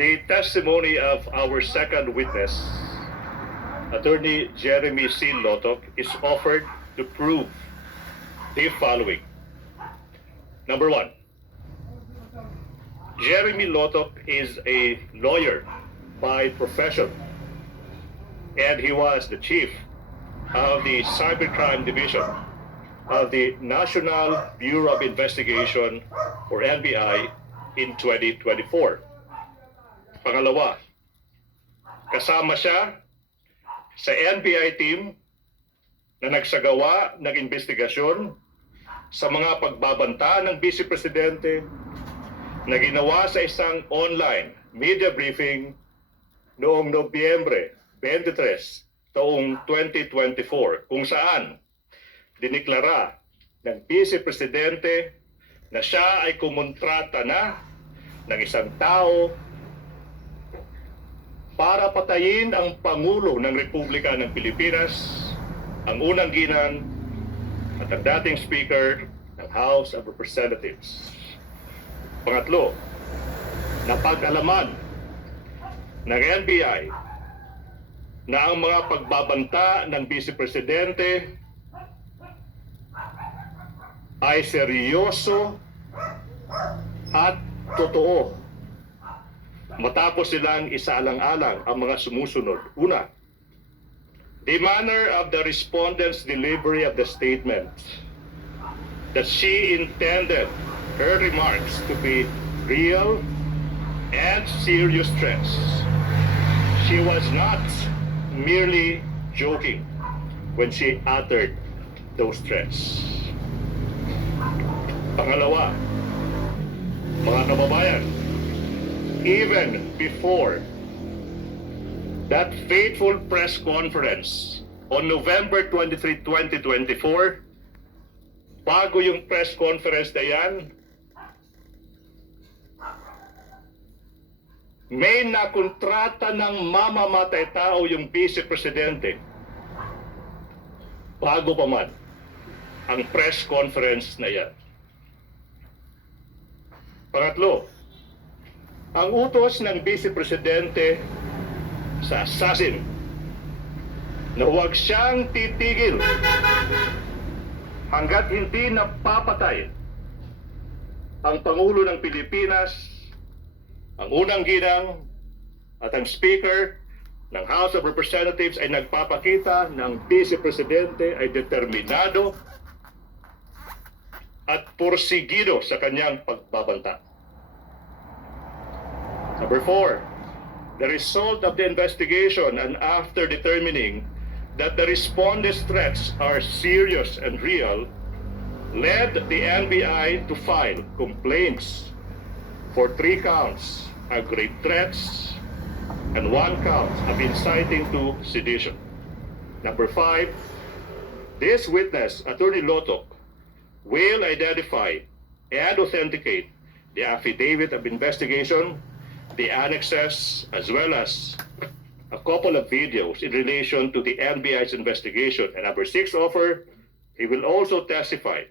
The testimony of our second witness, Attorney Jeremy C. Lotok, is offered to prove the following. Number one, Jeremy Lotok is a lawyer by profession, and he was the chief of the Cybercrime Division of the National Bureau of Investigation, or NBI, in 2024. Pangalawa, kasama siya sa NBI team na nagsagawa ng investigasyon sa mga pagbabanta ng Vice Presidente na ginawa sa isang online media briefing noong Nobyembre 23, taong 2024, kung saan diniklara ng Vice Presidente na siya ay kumontrata na ng isang tao para patayin ang Pangulo ng Republika ng Pilipinas, ang unang ginang at ang dating Speaker ng House of Representatives. Pangatlo, napag-alaman ng NBI na ang mga pagbabanta ng Vice Presidente ay seryoso at totoo. Matapos silang isaalang-alang ang mga sumusunod. Una, the manner of the respondent's delivery of the statement that she intended her remarks to be real and serious threats. She was not merely joking when she uttered those threats. Pangalawa, mga kababayan, even before that fateful press conference on November 23, 2024, bago yung press conference na yan, may nakontrata ng mamamatay tao yung Vice Presidente bago pa man ang press conference na yan. Pangatlo, ang utos ng Vice Presidente sa assassin na huwag siyang titigil hanggat hindi napapatay ang Pangulo ng Pilipinas, ang unang ginang at ang Speaker ng House of Representatives ay nagpapakita ng Vice Presidente ay determinado at porsigido sa kanyang pagbabanta. Number 4, the result of the investigation and after determining that the respondent's threats are serious and real, led the NBI to file complaints for 3 counts of grave threats and 1 count of inciting to sedition. Number 5, this witness, Attorney Lotok, will identify and authenticate the affidavit of investigation, the annexes, as well as a couple of videos in relation to the NBI's investigation. And number 6 offer, he will also testify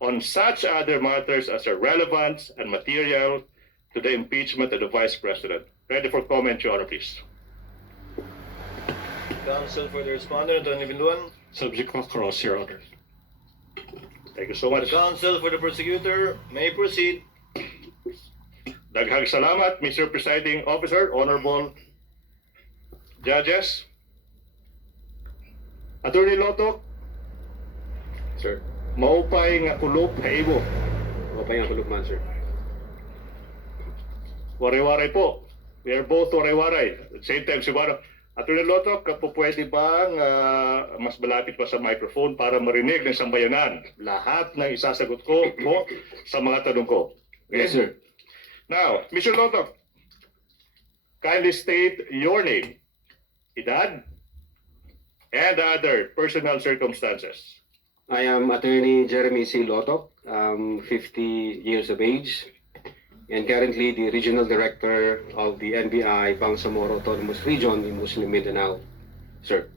on such other matters as are relevant and material to the impeachment of the Vice President. Ready for comment, Your Honor, please. Counsel for the respondent, Attorney Binduan. Subject of cross, Your Honor. Thank you so much. Counsel for the prosecutor, may proceed. Daghang salamat, Mr. Presiding Officer, Honorable Judges. Attorney Lotok, Sir, maupay nga kulop haibo. mapay ang kulog man, sir. Waray-waray po. We are both waray-waray. At the same time, siguro, Attorney Lotok, kapo pwede bang mas malapit pa sa microphone para marinig ng sambayanan lahat ng isasagot ko mo sa mga tanong ko? Okay? Yes, sir. Now, Mr. Lotok, kindly state your name, edad, and other personal circumstances. I am Attorney Jeremy C. Lotok, 50 years of age, and currently the Regional Director of the NBI Bangsamoro Autonomous Region in Muslim Mindanao, sir.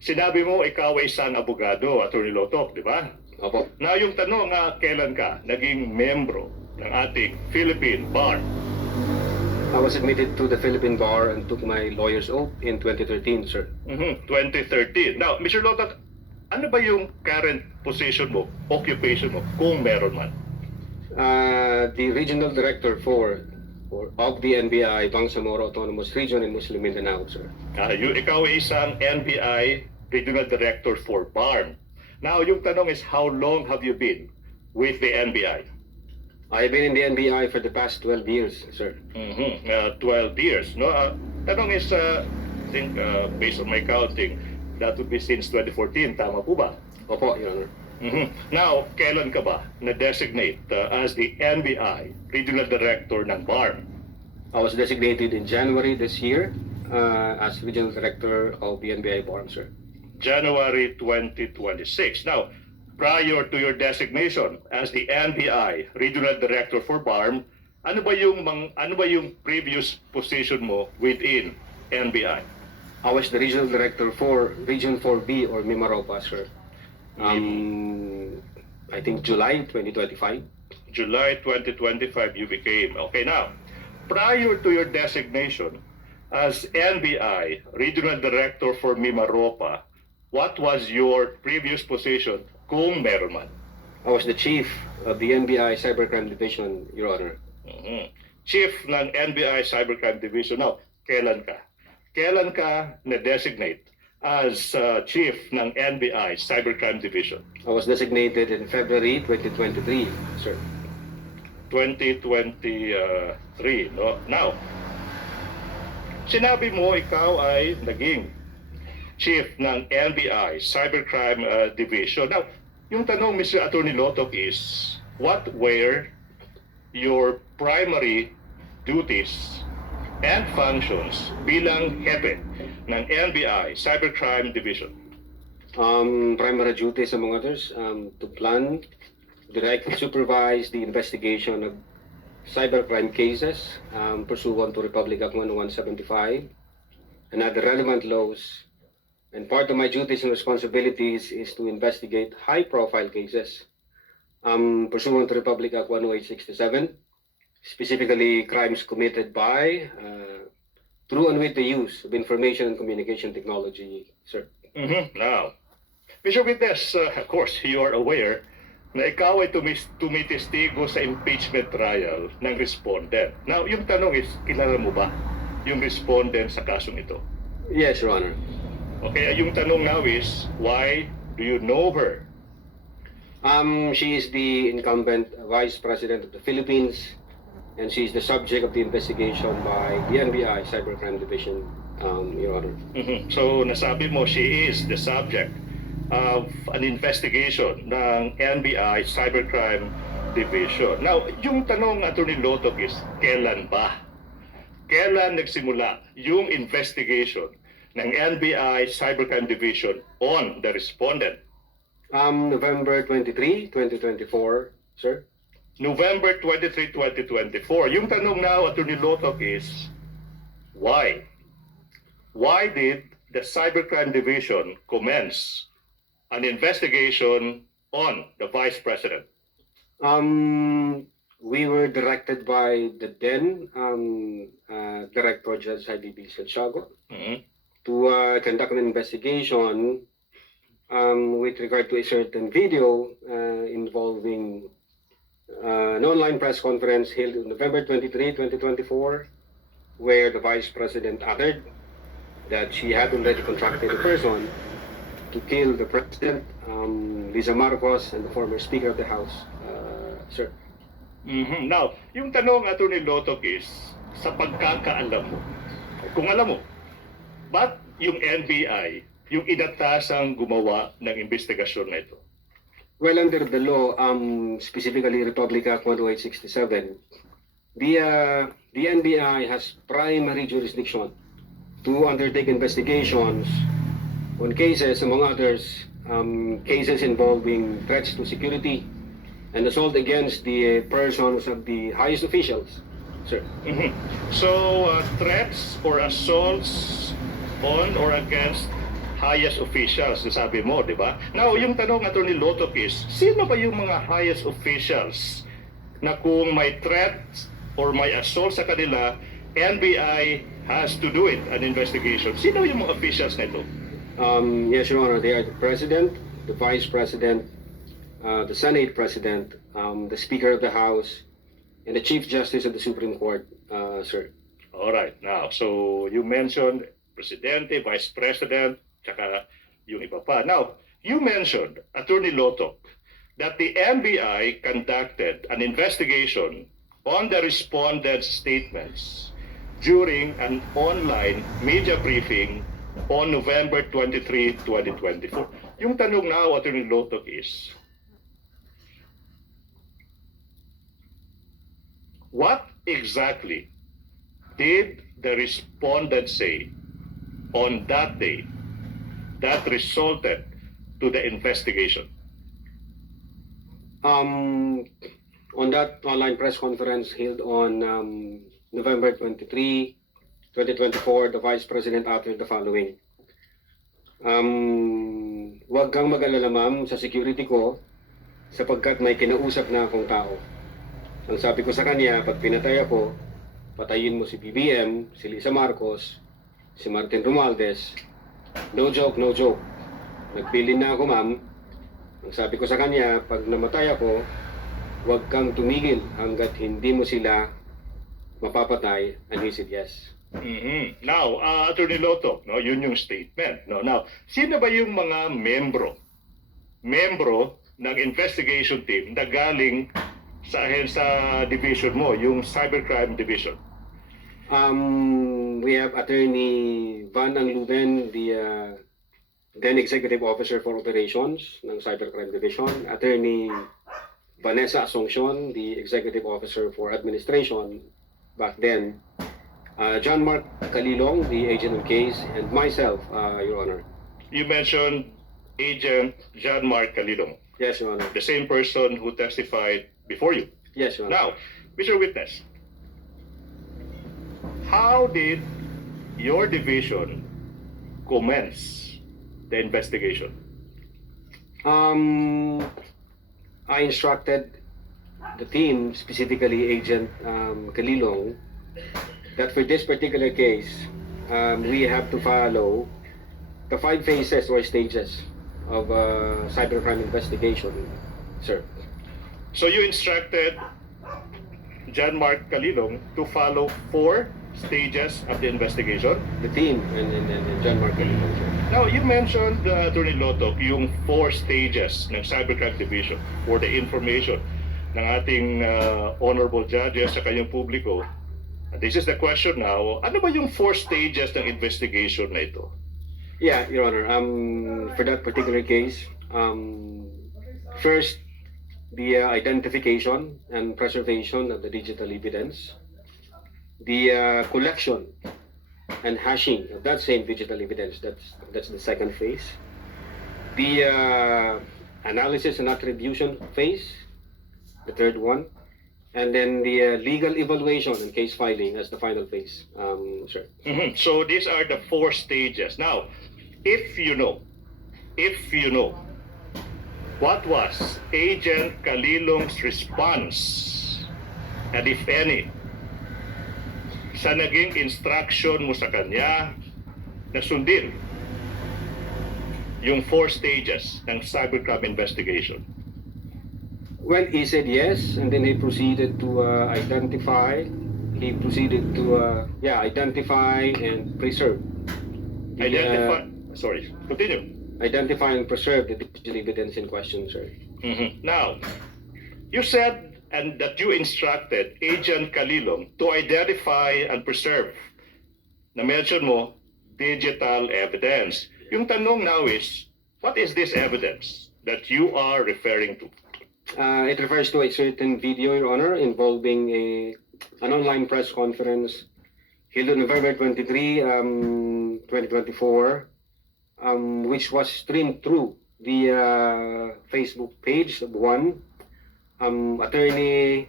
Sinabi mo ikaw ay isang abogado, Attorney Lotok, di ba? Opo. Na yung tanong nga kailan ka naging membro ng ating Philippine Bar. I was admitted to the Philippine Bar and took my lawyer's oath in 2013, sir. 2013. Now, Mr. Lotak, ano ba yung current position mo, occupation mo, kung meron man? The regional director of the NBI Bangsamoro Autonomous Region in Muslim Mindanao, sir. Ikaw ay isang NBI Regional Director for BARM. Now, yung tanong is, how long have you been with the NBI? I've been in the NBI for the past 12 years, sir. 12 years. No? Tanong is, I think, based on my counting, that would be since 2014. Tama po ba? Opo, Your Honor. Now, kailan ka ba na-designate as the NBI Regional Director ng BARM? I was designated in January this year as regional director of the NBI BARM, sir. January 2026. Now, prior to your designation as the NBI Regional Director for BARM, ano ba yung previous position mo within NBI? I was the regional director for Region 4B or Mimaropa, sir. I think July 2025. July 2025 you became. Okay, now, prior to your designation as NBI Regional Director for Mimaropa, what was your previous position kung meron man? I was the chief of the NBI Cybercrime Division, Your Honor. Chief ng NBI Cybercrime Division. Now, kailan ka? Kailan ka na-designate as chief ng NBI Cybercrime Division? I was designated in February 2023, sir. 2023, no? Now, sinabi mo ikaw ay naging chief ng NBI Cybercrime Division. Now, yung tanong, Mr. Attorney Lotok, is what were your primary duties and functions bilang hepe ng NBI Cybercrime Division? Primary duties, among others, to plan, direct, and supervise the investigation of cybercrime cases pursuant to Republic Act 1175 and other relevant laws. And part of my duties and responsibilities is to investigate high-profile cases pursuant to Republic Act 10867, specifically crimes committed by, through and with the use of information and communication technology, sir. Now, Mr. Witness, of course, you are aware na ikaw ay tumitestigo sa impeachment trial ng respondent. Now, yung tanong is, kilala mo ba yung respondent sa kasong ito? Yes, Your Honor. Okay, yung tanong now is, why do you know her? She is the incumbent Vice President of the Philippines, and she is the subject of the investigation by the NBI Cybercrime Division, Your Honor. So, nasabi mo, she is the subject of an investigation ng NBI Cybercrime Division. Now, yung tanong, Attorney Lotok, is, kailan ba? Kailan nagsimula yung investigation ng NBI Cybercrime Division on the respondent? November 23, 2024, sir. November 23, 2024. Yung tanong now, Attorney Lotok, is, why? Why did the Cybercrime Division commence an investigation on the Vice President? We were directed by the then Director Judge Heidi B. Santiago to conduct an investigation with regard to a certain video involving an online press conference held on November 23, 2024, where the Vice President uttered that she had already contracted a person to kill the President, Lisa Marcos, and the former Speaker of the House, sir. Now, yung tanong, Attorney Lotok, is, sa pagkakaalam mo, kung alam mo, ba't yung NBI, yung inatasang gumawa ng investigasyon na ito? Well, under the law, specifically Republic Act 10867, the NBI has primary jurisdiction to undertake investigations on cases, among others, cases involving threats to security and assault against the persons of the highest officials, sir. So, threats or assaults on or against highest officials, sabi mo, di ba? Now, yung tanong, Attorney Lotok, is, sino ba yung mga highest officials na kung may threat or may assault sa kanila, NBI has to do it, an investigation. Sino yung mga officials na ito? Yes, Your Honor. They are the President, the Vice President, the Senate President, the Speaker of the House, and the Chief Justice of the Supreme Court, sir. All right. Now, so you mentioned Presidente, Vice President, tsaka yung iba pa. Now, you mentioned, Attorney Lotok, that the NBI conducted an investigation on the respondents' statements during an online media briefing on November 23, 2024. Yung tanong now, Attorney Lotok, is, what exactly did the respondent say on that day that resulted to the investigation? On that online press conference held on November 23, 2024, the Vice President uttered the following. Huwag kang mag-alala, ma'am, sa security ko sapagkat may kinausap na akong tao. Ang sabi ko sa kanya, pag pinatay ako, patayin mo si BBM, si Lisa Marcos, si Martin Romualdez. No joke, no joke. Nagpilin na ako, ma'am. Ang sabi ko sa kanya, pag namatay ako, huwag kang tumigil hanggat hindi mo sila mapapatay. And he said yes. Now, Attorney Lotok, no, yun yung statement. No? Now, sino ba yung mga membro ng investigation team na galing sa division mo, yung Cybercrime Division? We have Attorney Van Angluven, the then Executive Officer for Operations ng Cybercrime Division, Attorney Vanessa Asuncion, the Executive Officer for Administration back then, John Mark Calilong, the agent of case, and myself, Your Honor. You mentioned Agent John Mark Calilong, Yes, Your Honor. the same person who testified before you. Yes, Your Honor. Now, Mr. Witness, how did your division commence the investigation? I instructed the team, specifically Agent Calilong, that for this particular case, we have to follow the 5 phases or stages of cybercrime investigation, sir. So you instructed John Mark Calilong to follow 4 stages of the investigation. The team and John Mark Calilong, sir. Now, you mentioned, Attorney Lotok, yung 4 stages ng Cybercrime Division for the information ng ating honorable judges sa kanyang publiko. And this is the question now, ano ba yung 4 stages ng investigation na ito? Yeah, Your Honor. For that particular case, first, the identification and preservation of the digital evidence, the collection and hashing of that same digital evidence. That's the second phase. The analysis and attribution phase, the third one, and then the legal evaluation and case filing as the final phase, sir. So these are the 4 stages. Now, if you know, what was Agent Calilong's response, and if any, sa naging instruction mo sa kanya na sundin yung 4 stages ng cybercrime investigation? Well, he said yes, and then he proceeded to identify. He proceeded to identify and preserve. Continue. Identify and preserve the digital evidence in question, sir. Now, you said and that you instructed Agent Calilong to identify and preserve. Na-mention mo, digital evidence. Yung tanong now is, what is this evidence that you are referring to? It refers to a certain video, Your Honor, involving an online press conference held on November 23, 2024, which was streamed through the Facebook page of one Attorney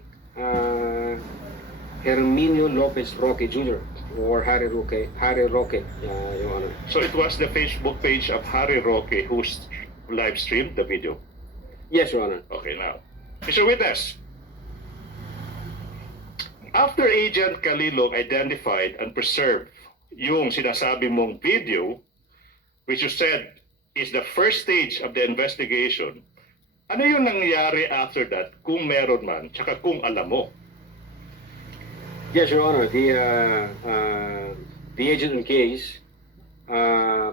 Herminio Lopez Roque Jr. or Harry Roque, Your Honor. So it was the Facebook page of Harry Roque who live streamed the video? Yes, Your Honor. Okay, now, Mr. Witness, After Agent Calilog identified and preserved yung sinasabi mong video, which you said is the first stage of the investigation, ano yung nangyari after that kung meron man, tsaka kung alam mo? Yes, Your Honor. The agent in case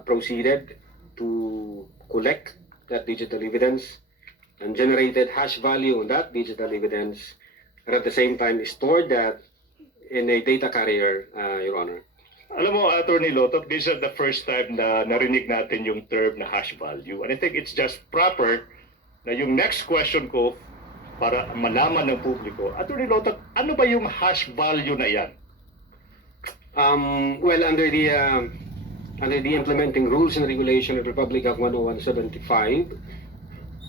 proceeded to collect that digital evidence and generated hash value on that digital evidence, and at the same time stored that in a data carrier, Your Honor. Alam mo, Attorney Lotok, this is the first time na narinig natin yung term na hash value. And I think it's just proper na yung next question ko para malaman ng publiko, Attorney Lotok, ano ba yung hash value na yan? Well, under the implementing rules and regulation of Republic Act 10175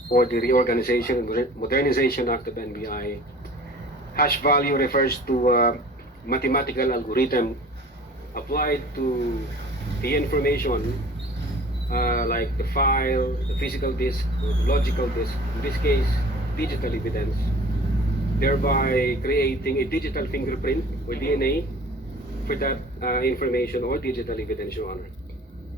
for the Reorganization and Modernization Act of NBI, hash value refers to a mathematical algorithm applied to the information like the file, the physical disk, or the logical disk, in this case, digital evidence, thereby creating a digital fingerprint or DNA for that information or digital evidence, Your Honor.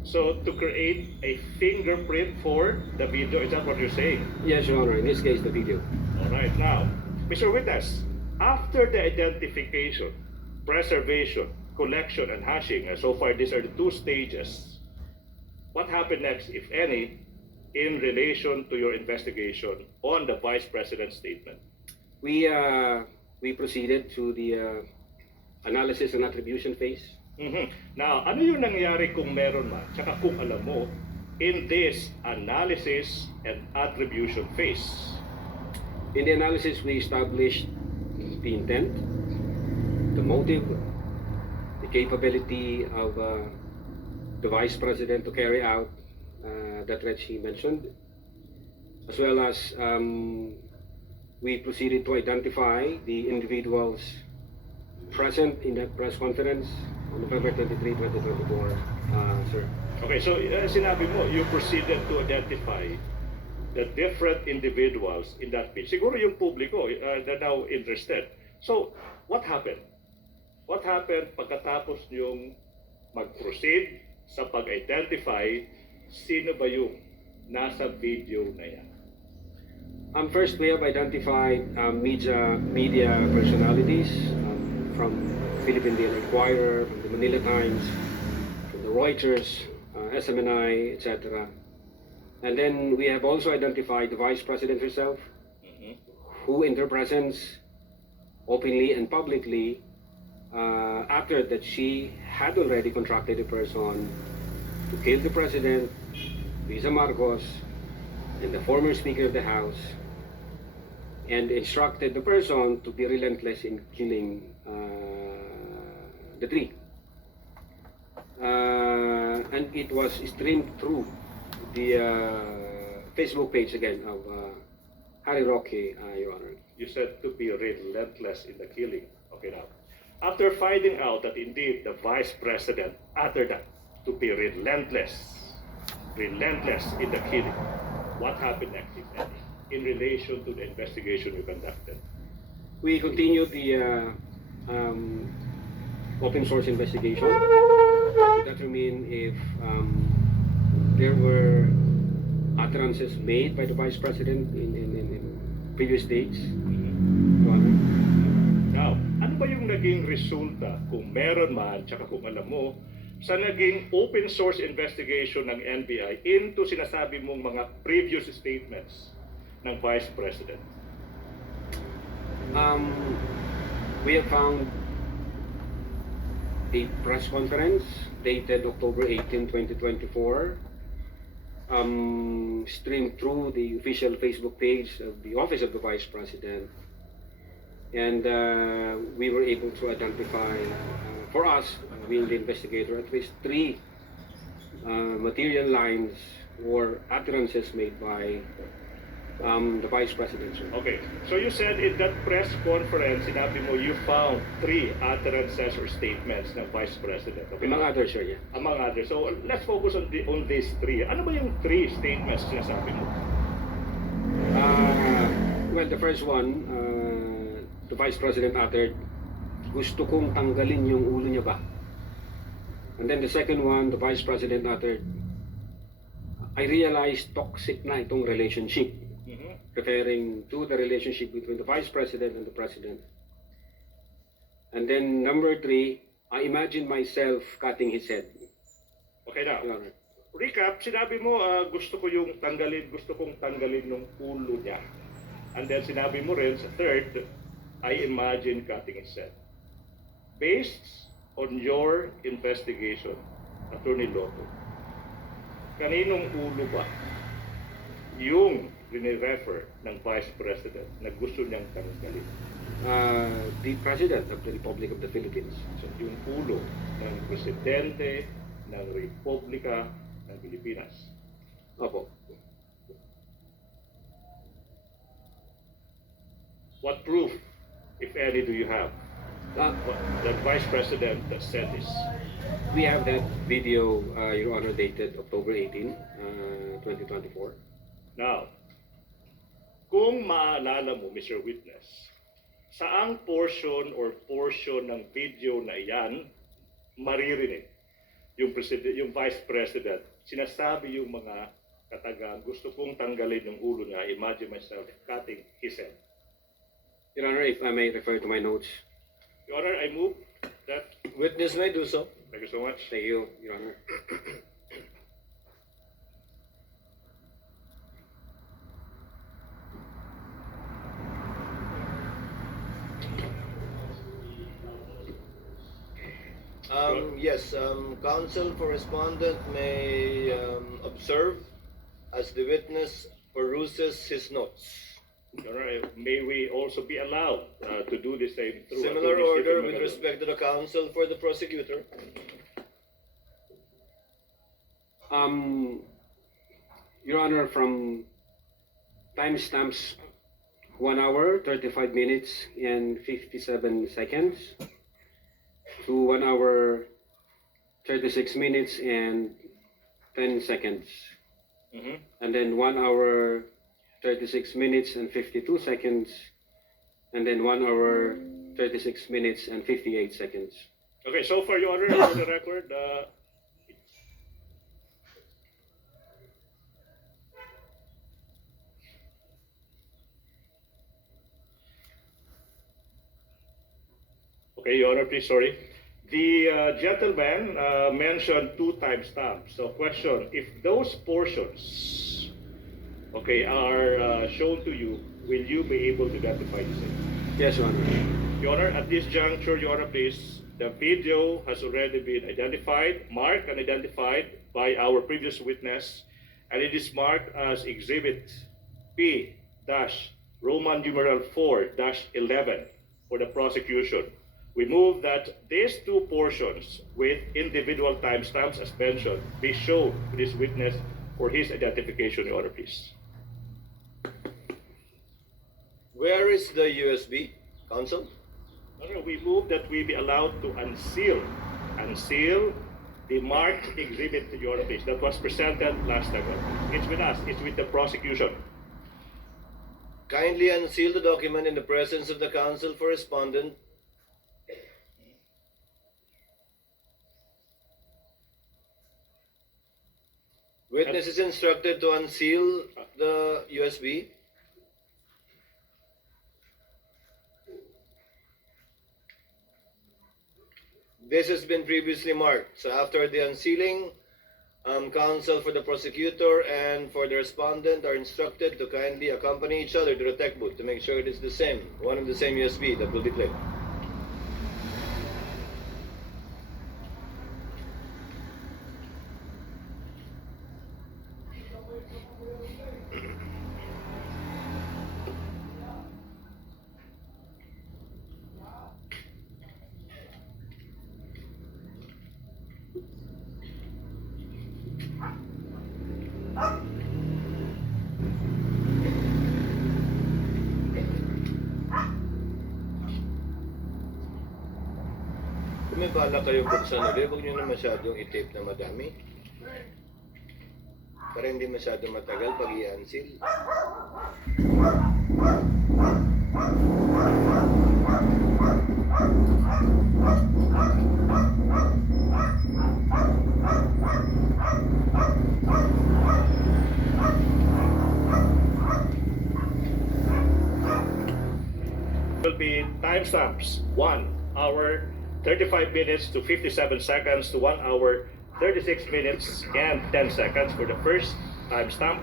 So, to create a fingerprint for the video, is that what you're saying? Yes, Your Honor, in this case, the video. All right, now, Mr. Witness, after the identification, preservation, collection, and hashing, and so far these are the two stages, what happened next, if any, in relation to your investigation on the Vice President's statement? We proceeded to the analysis and attribution phase. Now, ano yung nangyari kung meron man, tsaka kung alam mo, in this analysis and attribution phase? In the analysis, we established the intent, the motive, the capability of the Vice President to carry out the threats he mentioned, as well as we proceeded to identify the individuals present in that press conference on November 23, 2024, sir. Okay, so sinabi mo, you proceeded to identify the different individuals in that pitch. Siguro yung publiko, they're now interested. So, what happened? What happened pagkatapos yung mag-proceed sa pag-identify sino ba yung nasa video na yan? First, we have identified media personalities from Philippine Daily Inquirer, from the Manila Times, from the Reuters, SMNI, etc. And then we have also identified the Vice President herself, who in her presence, openly and publicly, uttered that she had already contracted a person to kill the President, Lisa Marcos, and the former Speaker of the House, and instructed the person to be relentless in killing the three. And it was streamed through the Facebook page again of Harry Roque, Your Honor. You said to be relentless in the killing. Okay, now, after finding out that indeed the Vice President uttered that to be relentless in the killing, what happened next, if any, in relation to the investigation you conducted? We continued the open source investigation to determine if there were utterances made by the Vice President in previous dates. Your Honor. Now, ano ba yung naging resulta kung meron man, tsaka kung alam mo, sa naging open source investigation ng NBI into sinasabi mong mga previous statements ng Vice President? We have found a press conference dated October 18, 2024, streamed through the official Facebook page of the Office of the Vice President. And we were able to identify, for us, being the investigator, at least three material lines or utterances made by the Vice President, sir. Okay, so you said in that press conference, sinabi mo you found three utterances or statements ng Vice President. Okay? Among others, sir, yeah. Among others. So let's focus on these three. Ano ba yung three statements sinasabi mo? Well, the first one, the Vice President uttered gusto kong tanggalin yung ulo niya ba? And then the second one, the Vice President uttered, I realized toxic na itong relationship, referring to the relationship between the Vice President and the President. And then number 3, I imagine myself cutting his head. Okay na. Your Honor. Recap, sinabi mo gusto kong tanggalin ng ulo niya. And then sinabi mo rin sa third, I imagine cutting his head. Based on your investigation, Attorney Lotto, kaninong ulo ba yung rinirefer ng Vice President na gusto niyang tanggalin? The President of the Republic of the Philippines. So, yung ulo ng Presidente ng Republika ng Pilipinas. Opo. What proof, if any, do you have that Vice President said this? We have that video, Your Honor, dated October 18, 2024. Now, kung maalala mo, Mr. Witness, saang portion ng video na iyan maririnig yung Vice President, sinasabi yung mga katagang, gusto kong tanggalin yung ulo niya, imagine myself cutting his head. Your Honor, if I may refer to my notes. Your Honor, I move that. Witness may do so. Thank you so much. Thank you, Your Honor. Yes, counsel for respondent may observe as the witness peruses his notes. Your Honor, may we also be allowed to do the same through Similar Attorney order Stephen with Magallanes. respect to the counsel for the prosecutor. Your Honor, from timestamps 1 hour, 35 minutes, and 57 seconds to 1 hour, 36 minutes, and 10 seconds. Mhm. And then 1 hour, 36 minutes, and 52 seconds. And then 1 hour, 36 minutes, and 58 seconds. Okay, so far, Your Honor, for the record, okay, Your Honor, please, sorry. The gentleman mentioned 2 timestamps. So, question: if those portions, okay, are shown to you, will you be able to identify the same? Yes, Your Honor. Your Honor, at this juncture, Your Honor, please, the video has already been identified, marked and identified by our previous witness, and it is marked as Exhibit P-Roman numeral 4-11 for the prosecution. We move that these 2 portions with individual timestamps as mentioned be shown to this witness for his identification, Your Honor, please. Where is the USB, counsel? Your Honor, we move that we be allowed to unseal the marked exhibit, Your Honor, please, that was presented last time. It's with us, it's with the prosecution. Kindly unseal the document in the presence of the counsel for respondent. Witness is instructed to unseal the USB. This has been previously marked. So after the unsealing, counsel for the prosecutor and for the respondent are instructed to kindly accompany each other to the tech booth to make sure it is the same, one and the same USB that will be played. Kung may bala kayo buksan ulit, huwag nyo na masyadong i-tape na madami. Para hindi masyadong matagal pag i-unseal. Will be timestamps 1 hour 35 minutes to 57 seconds to 1 hour 36 minutes and 10 seconds for the first timestamp.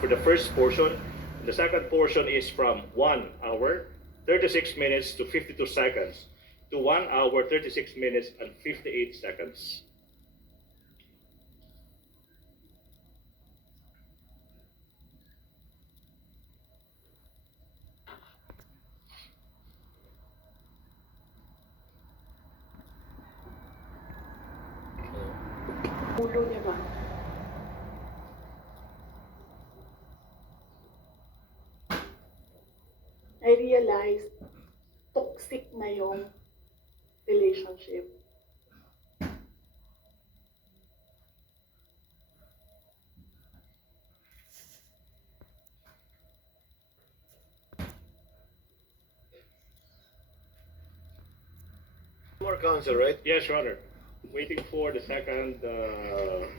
For the first portion. The second portion is from 1 hour 36 minutes to 52 seconds to 1 hour 36 minutes and 58 seconds. Ulo niya ba? I realized toxic na yung relationship. More counsel, right? Yes, Your Honor. Waiting for the second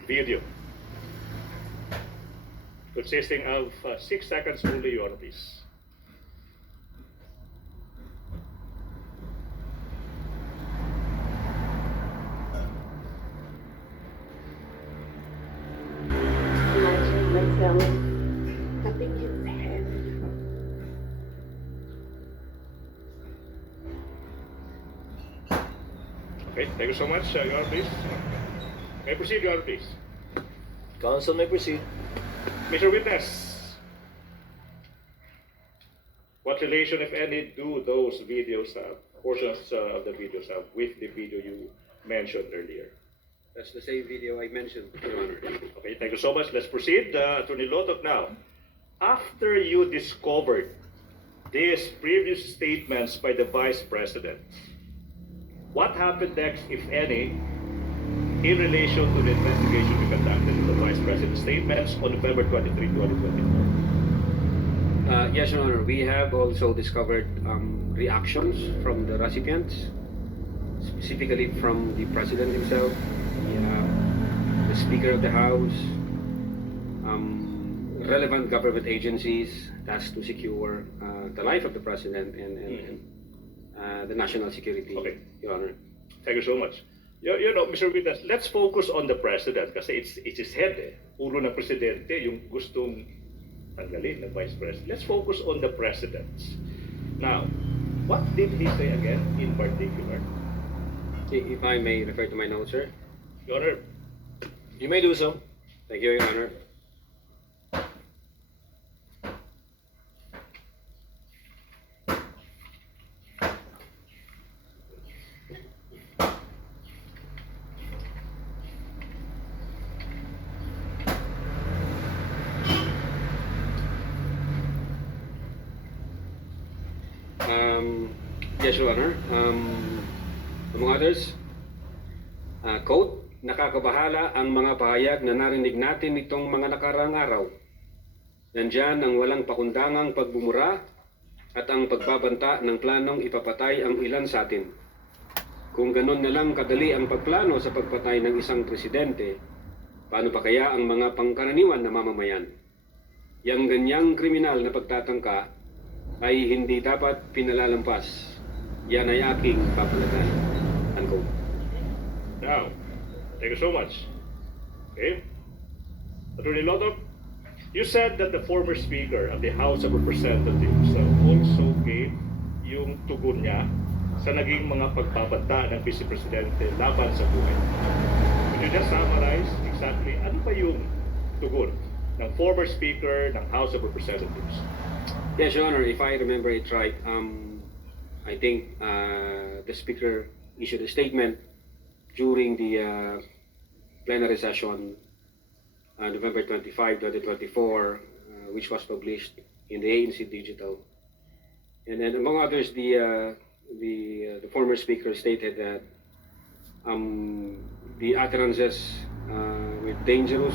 video. Consisting of 6 seconds only, Your Honor, please. Imagine myself cutting his head. Okay, thank you so much, Your Honor, please. May I proceed, Your Honor, please. Counsel may proceed. Mr. Witness, what relation, if any, do those videos have, portions of the videos have, with the video you mentioned earlier? That's the same video I mentioned, Your Honor. Okay, thank you so much. Let's proceed. Attorney Lotok now. After you discovered these previous statements by the Vice President, what happened next, if any, in relation to the investigation we conducted in the Vice President's statements on November 23, 2024? Yes, Your Honor. We have also discovered reactions from the recipients, specifically from the President himself, the Speaker of the House, relevant government agencies tasked to secure the life of the President and the national security, Okay. Your Honor. Thank you so much. You know, Mr. Witness, let's focus on the President kasi it's his head eh. Puro na Presidente yung gustong tanggalin ng Vice President. Let's focus on the President. Now, what did he say again in particular? If I may refer to my notes, sir. Your Honor, You may do so. Thank you, Your Honor. Yes, Your Honor. Among others, quote, nakakabahala ang mga pahayag na narinig natin nitong mga nakaraang araw. Nandyan ang walang pakundangang pagbumura at ang pagbabanta ng planong ipapatay ang ilan sa atin. Kung ganun na lang kadali ang pagplano sa pagpatay ng isang presidente, paano pa kaya ang mga pangkaraniwan na mamamayan? Yang ganyang kriminal na pagtatangka ay hindi dapat pinalalampas. Yan ay aking papalagay. Unquote. now, thank you so much. Okay? Attorney Lotok, you said that the former Speaker of the House of Representatives also gave yung tugon niya sa naging mga pagbabanta ng Vice Presidente laban sa buhay. Could you just summarize exactly ano ba yung tugon ng former Speaker ng House of Representatives? Yes, Your Honor, if I remember it right, I think the Speaker issued a statement during the plenary session November 25, 2024, which was published in the ANC Digital. And then among others, the former Speaker stated that the utterances were dangerous,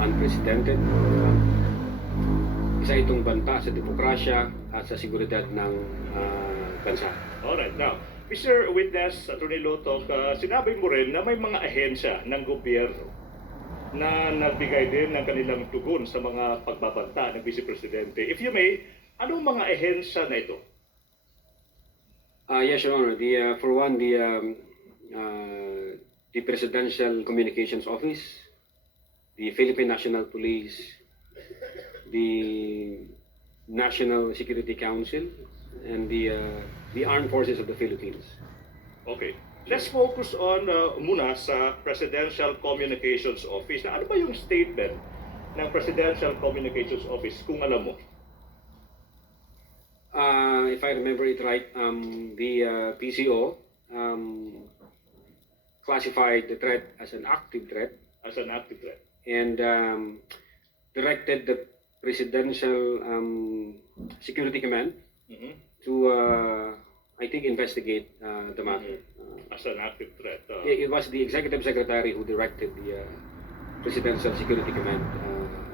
unprecedented. Isa itong banta sa demokrasya at sa seguridad ng bansa. Alright, now, Mr. Witness, Atty. Lotok, sinabi mo rin na may mga ahensya ng gobyerno na nagbigay din ng kanilang tugon sa mga pagbabanta ng Vice Presidente. If you may, anong mga ahensya na ito? Yes, Your Honor. For one, the Presidential Communications Office, the Philippine National Police, the National Security Council, and the Armed Forces of the Philippines. Okay. Let's focus on muna sa Presidential Communications Office. Na ano ba yung statement ng Presidential Communications Office kung alam mo? If I remember it right, the PCO classified the threat as an active threat As an active threat. and directed the Presidential Security Command Mhm. to, I think, investigate the matter. As an active threat. It was the Executive Secretary who directed the Presidential Security Command.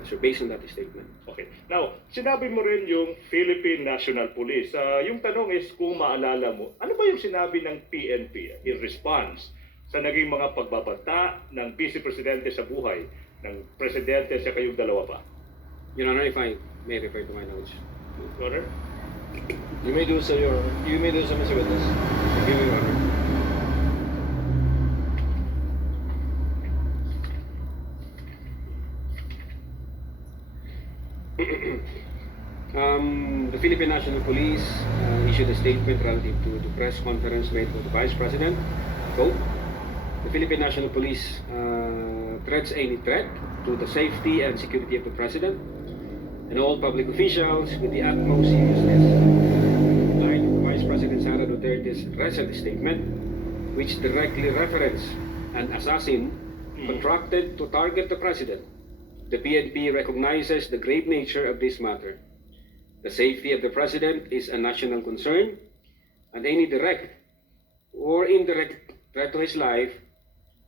So based on that statement. Okay. Now, sinabi mo rin yung Philippine National Police. Yung tanong is kung maalala mo, ano ba yung sinabi ng PNP in response sa naging mga pagbabanta ng Vice Presidente sa buhay ng Presidente sa kayong dalawa pa? Your Honor, if I may refer to my notes. Your Honor? You may do so, Your Honor. You may do so, Mr. Witness. Thank you, Your Honor. The Philippine National Police issued a statement relative to the press conference made by the Vice President. Quote, the Philippine National Police threats any threat to the safety and security of the President and all public officials with the utmost seriousness. In light of Vice President Sara Duterte's recent statement, which directly referenced an assassin contracted to target the President, the PNP recognizes the grave nature of this matter. The safety of the President is a national concern, and any direct or indirect threat to his life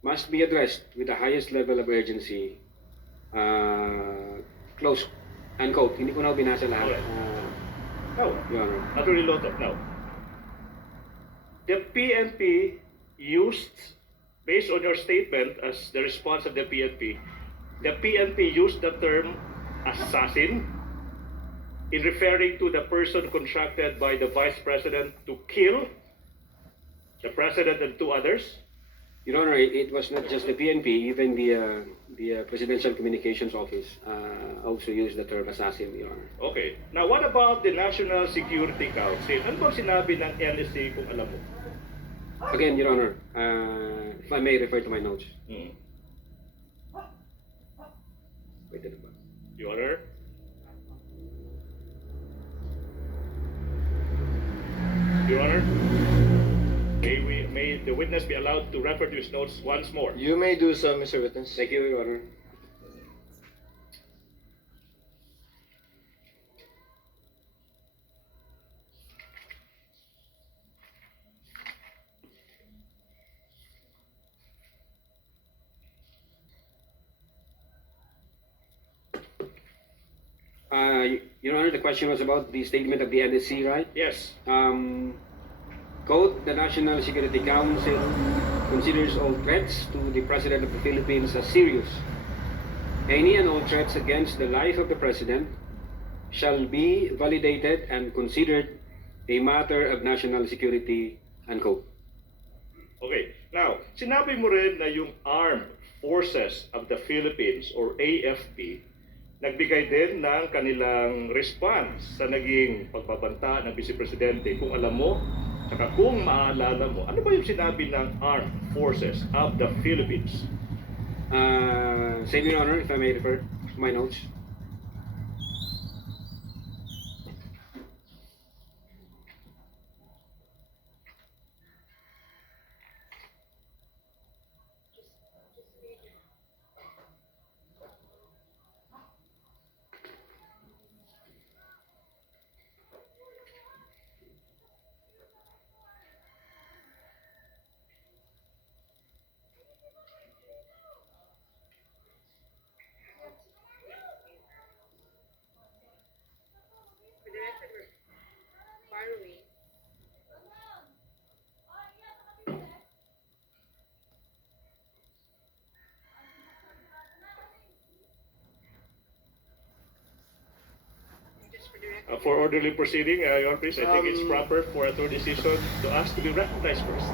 must be addressed with the highest level of urgency. Close. Unquote. Hindi ko na binasa lahat. Alright. Now, Your Honor. Attorney Lotok, now. The PNP used, based on your statement as the response of the PNP used the term assassin in referring to the person contracted by the Vice President to kill the President and two others. Your Honor, it was not just the PNP, even the Presidential Communications Office also used the term assassin, Your Honor. Okay. Now, what about the National Security Council? Ano bang sinabi ng NSC kung alam mo? Again, Your Honor, if I may refer to my notes. Hmm. Wait, ano ba? Your Honor? Your Honor? May the witness be allowed to refer to his notes once more? You may do so, Mr. Witness. Thank you, Your Honor. Your Honor, the question was about the statement of the NSC, right? Yes. Quote, the National Security Council considers all threats to the President of the Philippines as serious. Any and all threats against the life of the President shall be validated and considered a matter of national security, unquote. Okay. Now, sinabi mo rin na yung Armed Forces of the Philippines or AFP nagbigay din ng kanilang response sa naging pagbabanta ng Vice Presidente. Kung alam mo, saka kung maalala mo, ano ba yung sinabi ng Armed Forces of the Philippines? Same, Your Honor, if I may refer to my notes. For orderly proceeding, Your Honor, please, I think it's Um, proper for Attorney Season to ask to be recognized first.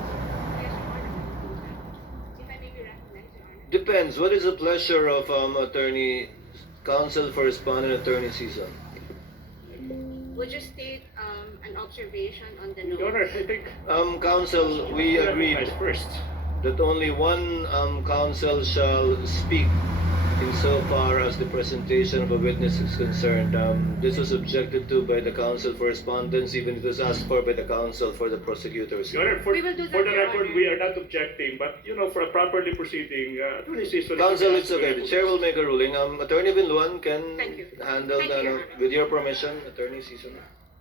Depends. What is the pleasure of Attorney Counsel for Respondent Attorney Season? Would you state an observation on the Your Honor, notes? I think Counsel, we agreed recognized first. that only one counsel shall speak insofar as the presentation of a witness is concerned. This was objected to by the counsel for respondents, even if it was asked for by the counsel for the prosecutors. Your Honor, for We will do the that, Your record, Honor. we are not objecting, but for a properly proceeding, Attorney Season. Counsel, it's okay. The chair will make a ruling. Attorney Binluan can Thank you. handle Thank you, the, Your Honor. with your permission, Attorney Season.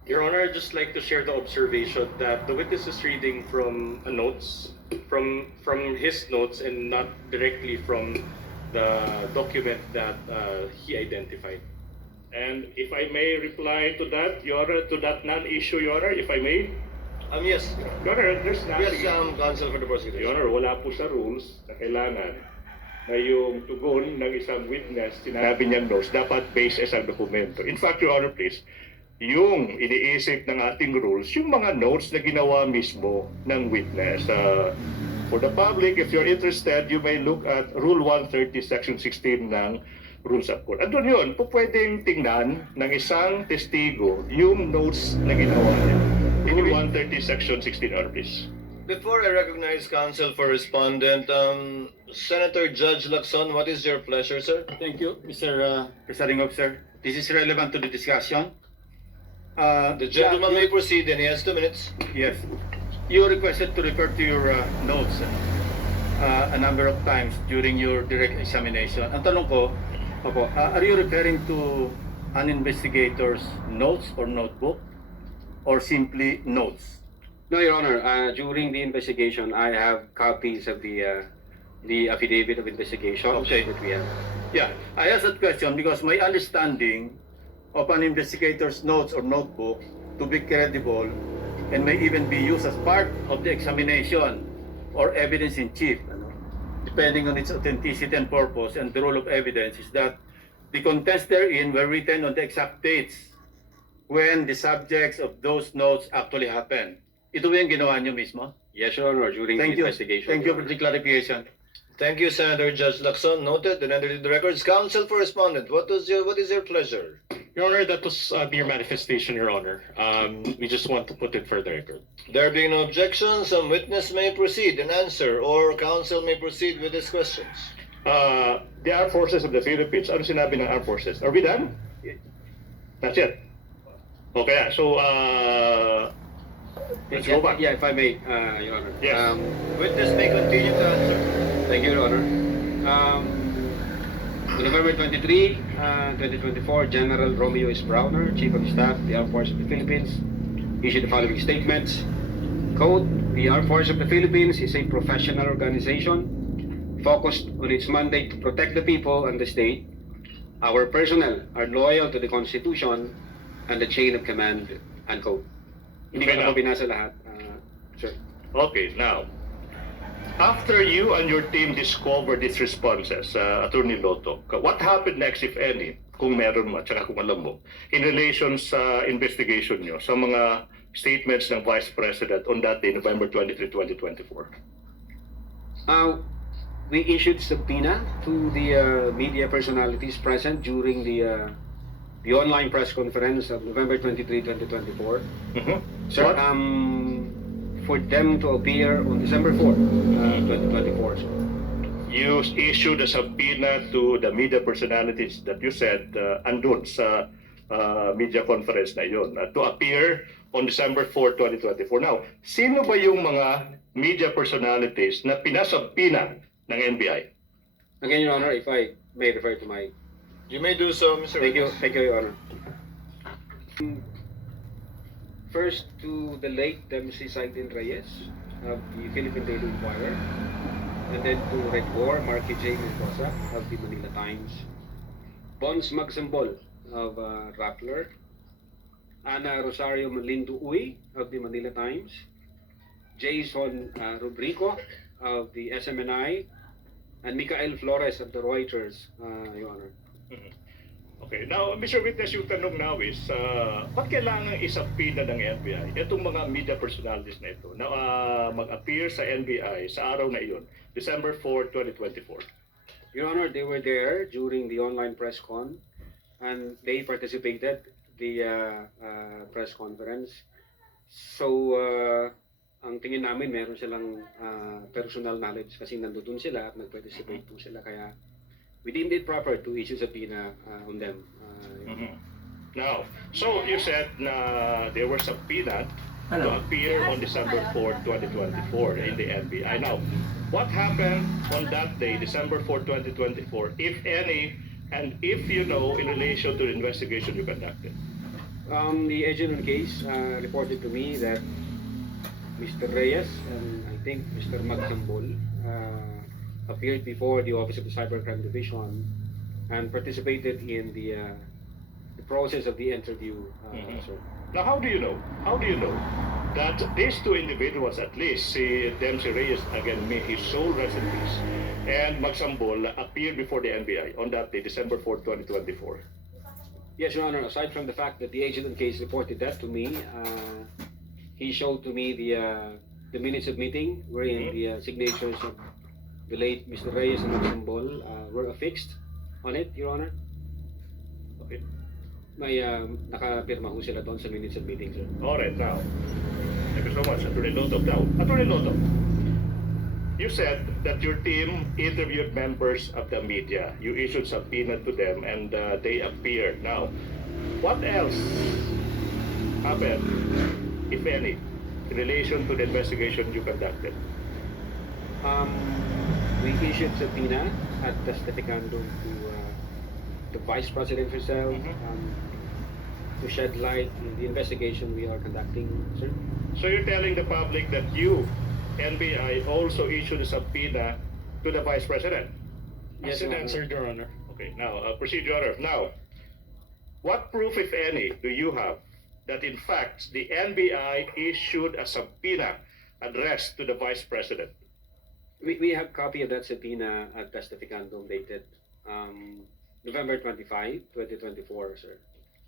Your Honor, I'd just like to share the observation that the witness is reading from notes, from his notes, and not directly from the document that he identified. And if I may reply to that, Your Honor, to that non-issue, Your Honor, if I may. Yes. Your Honor, there's nothing. Yes, counsel for the prosecutors. Your Honor, wala po sa rules na kailangan na yung tugon ng isang witness, sinabi niyang notes, dapat based sa dokumento. In fact, Your Honor, please, yung iniisip ng ating rules, yung mga notes na ginawa mismo ng witness. For the public, if you're interested, you may look at Rule 130, Section 16 ng Rules of Court. At doon yun, po pwedeng tingnan ng isang testigo yung notes na ginawa niya. In 130, Section 16, Your Honor, please. Before I recognize counsel for respondent, Senator Judge Lacson, what is your pleasure, sir? Thank you, Mr. Presiding Officer. This is relevant to the discussion. The gentleman may proceed and he has 2 minutes. Yes. You requested to refer to your notes a number of times during your direct examination. Ang tanong ko, are you referring to an investigator's notes or notebook or simply notes? No, Your Honor. During the investigation, I have copies of the affidavit of investigation Okay. that we have. Yeah, I asked that question because my understanding of an investigator's notes or notebook to be credible and may even be used as part of the examination or evidence in chief, depending on its authenticity and purpose and the role of evidence, is that the contents therein were written on the exact dates when the subjects of those notes actually happened. Ito ba yung ginawa niyo mismo? Yes, Your Honor, during Thank the you. investigation. Thank you Your for Honor. the clarification. Thank you, Senator Judge Lacson. Noted and entered in the records. Counsel for respondent, what is your pleasure? Your Honor, that was mere manifestation, Your Honor. We just want to put it for the record. There being no objection, some witness may proceed and answer, or counsel may proceed with his questions. The Armed Forces of the Philippines, ano sinabi ng Armed Forces? Are we done? That's it. Okay, so let's go back. Yeah, if I may, Your Honor. Yes. Witness may continue to answer. Thank you, Your Honor. On November 23, 2024, General Romeo S. Browner, Chief of Staff, the Armed Forces of the Philippines, issued the following statements. Quote, the Armed Forces of the Philippines is a professional organization focused on its mandate to protect the people and the state. Our personnel are loyal to the Constitution and the chain of command, unquote. Hindi ko Okay, na now. po binasa lahat, sir. Okay, now, after you and your team discovered these responses, Attorney Loto, what happened next, if any, kung meron mo, at saka kung alam mo, in relation sa investigation nyo, sa mga statements ng Vice President on that day, November 23, 2024? We issued subpoena to the media personalities present during the online press conference of November 23, 2024. Mm-hmm. Sir, for them to appear on December 4, 2024. So, You issued a subpoena to the media personalities that you said andun sa media conference na yun to appear on December 4, 2024. Now, sino ba yung mga media personalities na pinasubpoena ng NBI? again, Your Honor, if I may refer to my... You may do so, Mr. Thank you, Witness. Your Honor. First, to the late MC Saidin Reyes of the Philippine Daily Inquirer, and then to Regor Marky J. Mendoza of the Manila Times, Bons Magsambol of Rappler, Ana Rosario Malindo Uy of the Manila Times, Jason Rubrico of the SMNI, and Mikael Flores of the Reuters, Your Honor. Okay, now, Mr. Witness, yung tanong now is, ba't kailangan isapina ng NBI itong mga media personalities na ito na mag-appear sa NBI sa araw na iyon, December 4, 2024? Your Honor, they were there during the online press con and they participated the press conference. So, ang tingin namin meron silang personal knowledge kasi nandoon sila at nag-participate po sila. Kaya we deemed it proper to issue subpoena on them. Now, so you said na they were subpoenaed to appear on December 4, 2024 in the NBI. Now, what happened on that day, December 4, 2024, if any, and if you know, in relation to the investigation you conducted? The agent on case reported to me that Mr. Reyes and I think Mr. Magsambol appeared before the Office of the Cybercrime Division and participated in the process of the interview. Sir. Now, how do you know? How do you know that these two individuals, at least, si Dempsey Reyes, again, his sole residence, and Magsambol appeared before the NBI on that day, December 4, 2024? Yes, Your Honor. Aside from the fact that the agent on case reported that to me, he showed to me the minutes of meeting wherein the signatures of the late Mr. Reyes and Magsambol were affixed on it, Your Honor. Okay. May nakapirma ho sila doon sa minutes of meeting, sir. All right, now, thank you so much, Attorney Lotto. Now, Attorney Lotto, you said that your team interviewed members of the media. You issued subpoena to them and they appeared. Now, what else happened, if any, in relation to the investigation you conducted? We issued subpoena at testificando to the Vice President herself to shed light in the investigation we are conducting, sir. So you're telling the public that you, NBI, also issued a subpoena to the Vice President? Yes, As an Your Honor. answer, Your Honor. Okay, now, proceed, Your Honor. Now, what proof, if any, do you have that in fact the NBI issued a subpoena addressed to the Vice President? We have copy of that subpoena at testificando dated November 25, 2024, sir.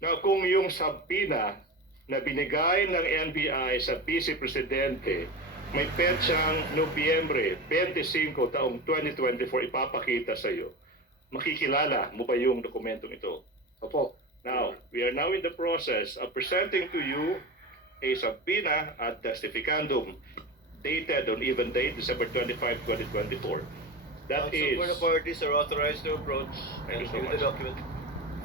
Now, kung yung subpoena na binigay ng NBI sa Vice Presidente may petsang Nobyembre 25 taong 2024 ipapakita sa iyo, makikilala mo ba yung dokumentong ito? Opo. Now, we are now in the process of presenting to you a subpoena at testificandum dated on even date December 25, 2024. That Counsel is, for the parties are authorized to approach and Thank you so review the much. document.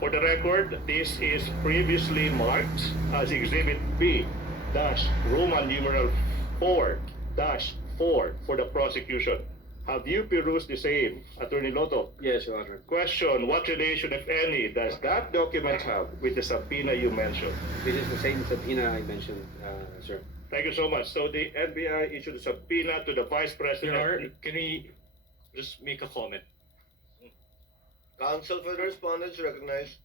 for the record, this is previously marked as Exhibit B dash Roman numeral 4 dash 4 for the prosecution. Have you perused the same, Attorney Lotto? Yes, Your Honor. Question, what relation, if any, does that document have with the subpoena you mentioned? This is the same subpoena I mentioned, sir. Thank you so much. So the NBI issued a subpoena to the Vice President. Your Honor, can we just make a comment? Counsel for the respondents recognized.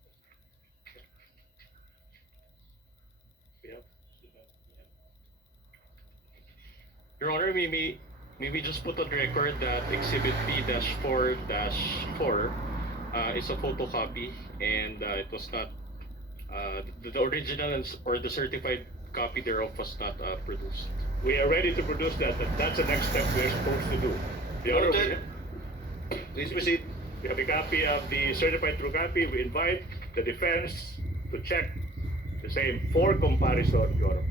Your Honor, may we just put on record that Exhibit B-4-4 is a photocopy and it was not, the original or the certified copy thereof was not produced. We are ready to produce that, but that's the next step we are supposed to do. The Honor, Noted. Please proceed. we have a copy of the certified true copy. We invite the defense to check the same for comparison, Your Honor.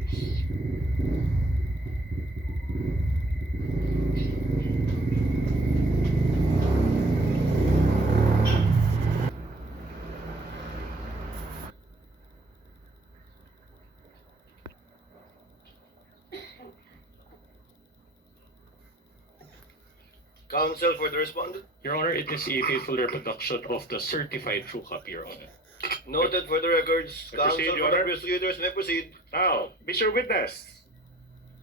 Counsel for the respondent. Your Honor, it is a faithful reproduction of the certified true copy, Your Honor. Noted for the records. May Counsel proceed, for Your the Honor. prosecutors may proceed. Now, Mr. Witness,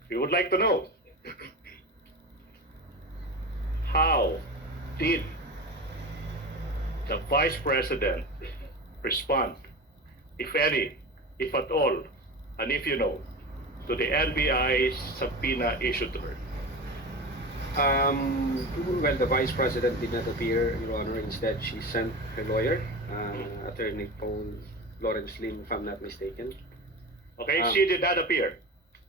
we would like to know how did the Vice President respond, if any, if at all, and if you know, to the NBI subpoena issued to her? Well, the Vice President did not appear, Your Honor. Instead, she sent her lawyer, Attorney Paul Lawrence Lim, if I'm not mistaken. Okay, Um, she did not appear.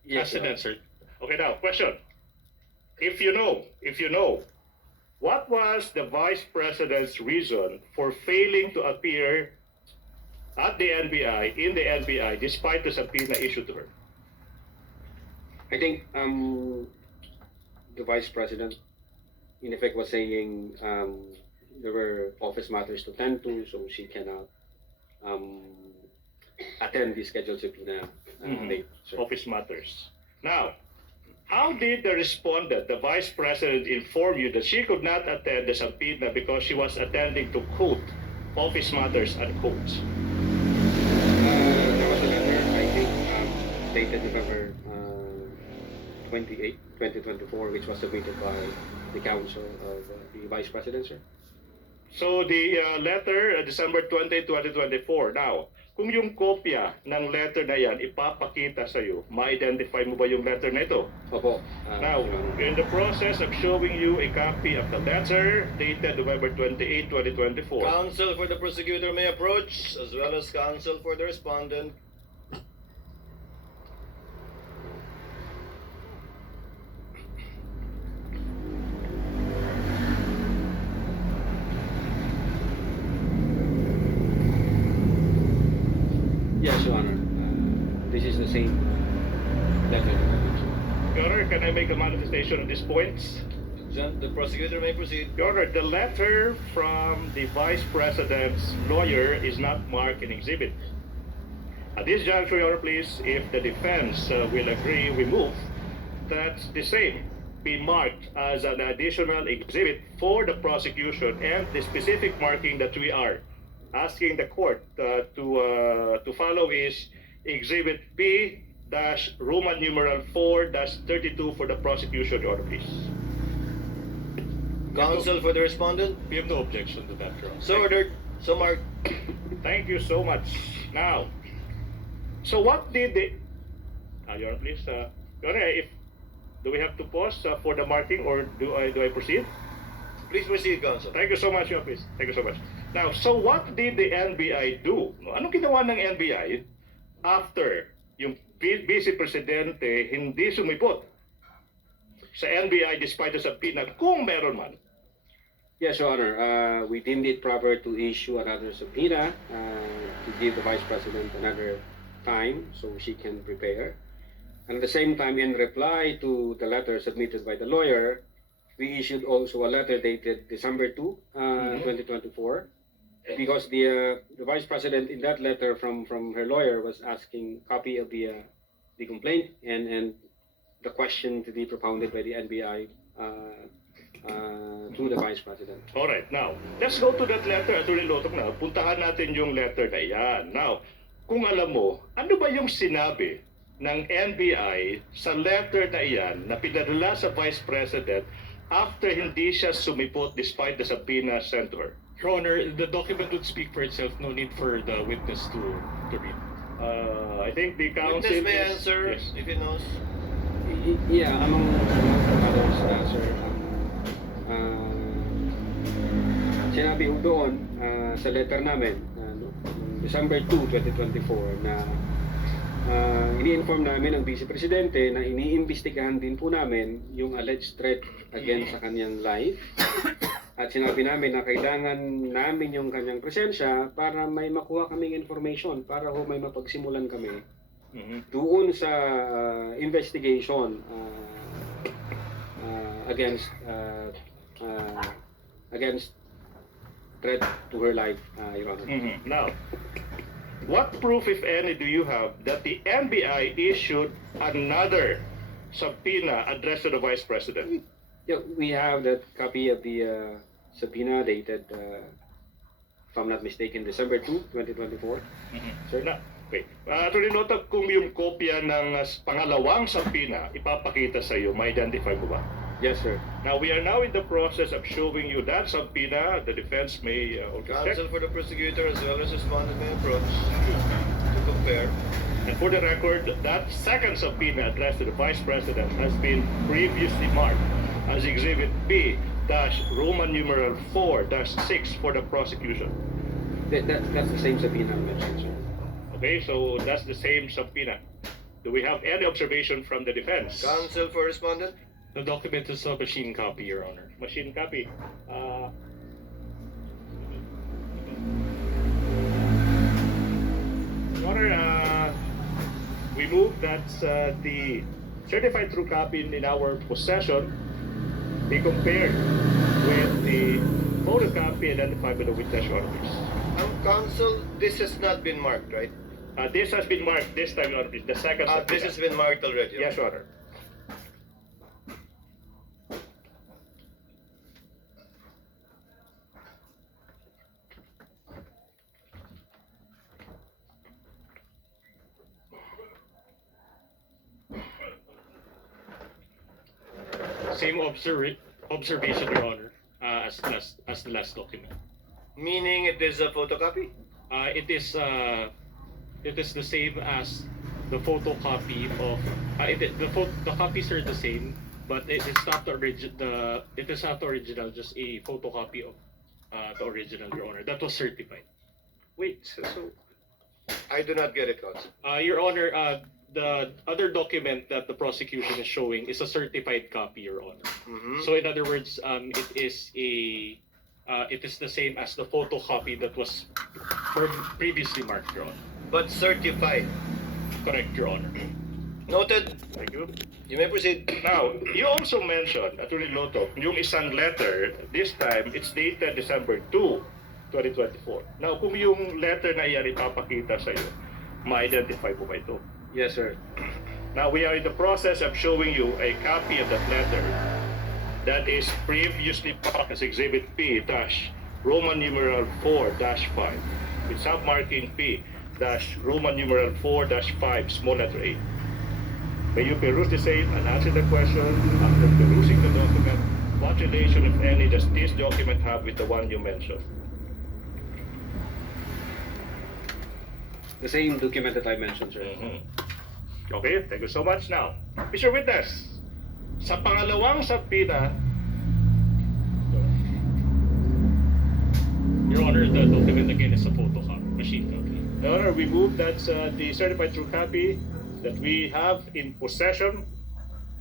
Yes, As Your an Honor. answer. Okay, now, question. If you know, what was the Vice President's reason for failing to appear at the NBI, in the NBI, despite the subpoena issued to her? I think the Vice President, in effect, was saying there were office matters to tend to, so she cannot attend the scheduled subpoena Mhm. date. Sir. Office matters. Now, how did the respondent, the Vice President, inform you that she could not attend the subpoena because she was attending to quote office matters unquote? There was a letter, I think, dated November 28, 2024, which was submitted by the Council of the Vice President, sir. So the letter, December 20, 2024. Now, kung yung kopya ng letter na yan ipapakita sa iyo, ma-identify mo ba yung letter na ito? Opo. Now, Your Honor. in the process of showing you a copy of the letter dated November 28, 2024. Counsel for the prosecutor may approach, as well as counsel for the respondent. Yes, Your Honor. This is the same letter. Your Honor, can I make a manifestation of these points? The prosecutor may proceed. Your Honor, the letter from the Vice President's lawyer is not marked in exhibit. At this juncture, Your Honor, please, if the defense will agree, we move that the same be marked as an additional exhibit for the prosecution, and the specific marking that we are asking the court to follow is Exhibit B Roman numeral 4-32 for the prosecution, Your Honor, please. Counsel for the respondent. We have no objection to that, Your Honor. So ordered. So marked. Thank you so much. Now, so what did the... Your Honor, please. Your Honor, do we have to pause for the marking, or do I proceed? Please proceed, counsel. Thank you so much, Your Honor, please. Thank you so much. Now, so what did the NBI do? Anong ginawa ng NBI after yung Vice Presidente hindi sumipot sa NBI despite the subpoena, kung meron man? Yes, Your Honor. We deemed it proper to issue another subpoena to give the Vice President another time so she can prepare. And at the same time, in reply to the letter submitted by the lawyer, we issued also a letter dated December 2, 2024, because the Vice President in that letter from her lawyer was asking copy of the complaint and the question to be propounded by the NBI to the Vice President. Alright, now, let's go to that letter, Atty. Lotok na. Puntahan natin yung letter na yan. Now, kung alam mo, ano ba yung sinabi ng NBI sa letter na iyan na pinadala sa Vice President after hindi siya sumipot despite the subpoena sent to her? Your Honor, the document would speak for itself. No need for the witness to read. I think the counsel... Witness may is- answer Yes. if he knows. Yeah, among others, sir, sinabi ho doon sa letter namin, December 2, 2024, na ini-inform namin ang Vice Presidente na iniimbestigahan din po namin yung alleged threat against sa kanyang life. At sinabi namin na kailangan namin yung kanyang presensya para may makuha kaming information, para ho may mapagsimulan kami Mhm. doon sa investigation against threat to her life, Your Honor. Mhm. Now, what proof, if any, do you have that the NBI issued another subpoena addressed to the Vice President? Yeah, we have that copy of the subpoena dated, if I'm not mistaken, December 2, 2024. Sir? Na, okay. Atty. Lotok, kung yung kopya ng pangalawang subpoena ipapakita sa iyo, ma-identify mo ba? Yes, sir. Now, we are now in the process of showing you that subpoena. The defense may also check. Counsel for the prosecutor, as well as respondent, may approach to compare. And for the record, that second subpoena addressed to the Vice President has been previously marked as Exhibit B dash Roman numeral 4 dash 6 for the prosecution. That's the same subpoena mentioned, sir. Okay, so that's the same subpoena. Do we have any observation from the defense? Counsel for respondent. The document is a machine copy, Your Honor. Machine copy. Your Honor, we move that the certified true copy in our possession be compared with the photocopy identified by the witness, Your Honor, please. Counsel, this has not been marked, right? This has been marked this time, Your Honor, please. The second This subpoena. has been marked already. Yes, Your Honor. Same observation, Your Honor, as the last document. Meaning it is a photocopy? It is the same as the photocopy of the copies are the same, but it is not it is not original, just a photocopy of the original, Your Honor. That was certified. Wait, so I do not get it, Counsel. Your Honor, the other document that the prosecution is showing is a certified copy, Your Honor. Mm-hmm. So in other words, it is the same as the photocopy that was previously marked, Your Honor. But certified. Correct, Your Honor. Noted. Thank you. You may proceed. Now, you also mentioned, Attorney Loto, yung isang letter, this time, it's dated December 2, 2024. Now, kung yung letter na iyan ipapakita sa iyo, ma-identify po ba ito? Yes, sir. Now, we are in the process of showing you a copy of that letter that is previously marked as Exhibit P dash Roman numeral 4 dash 5 with submarking P dash Roman numeral 4 dash 5 small letter A. May you peruse the same and answer the question after perusing the document. What relation, if any, does this document have with the one you mentioned? The same document that I mentioned, sir. Okay, thank you so much. Now, Mr. Witness, sa pangalawang subpoena, Your Honor, the document again is a photocopy, machine copy. Your Honor, we move that the certified true copy that we have in possession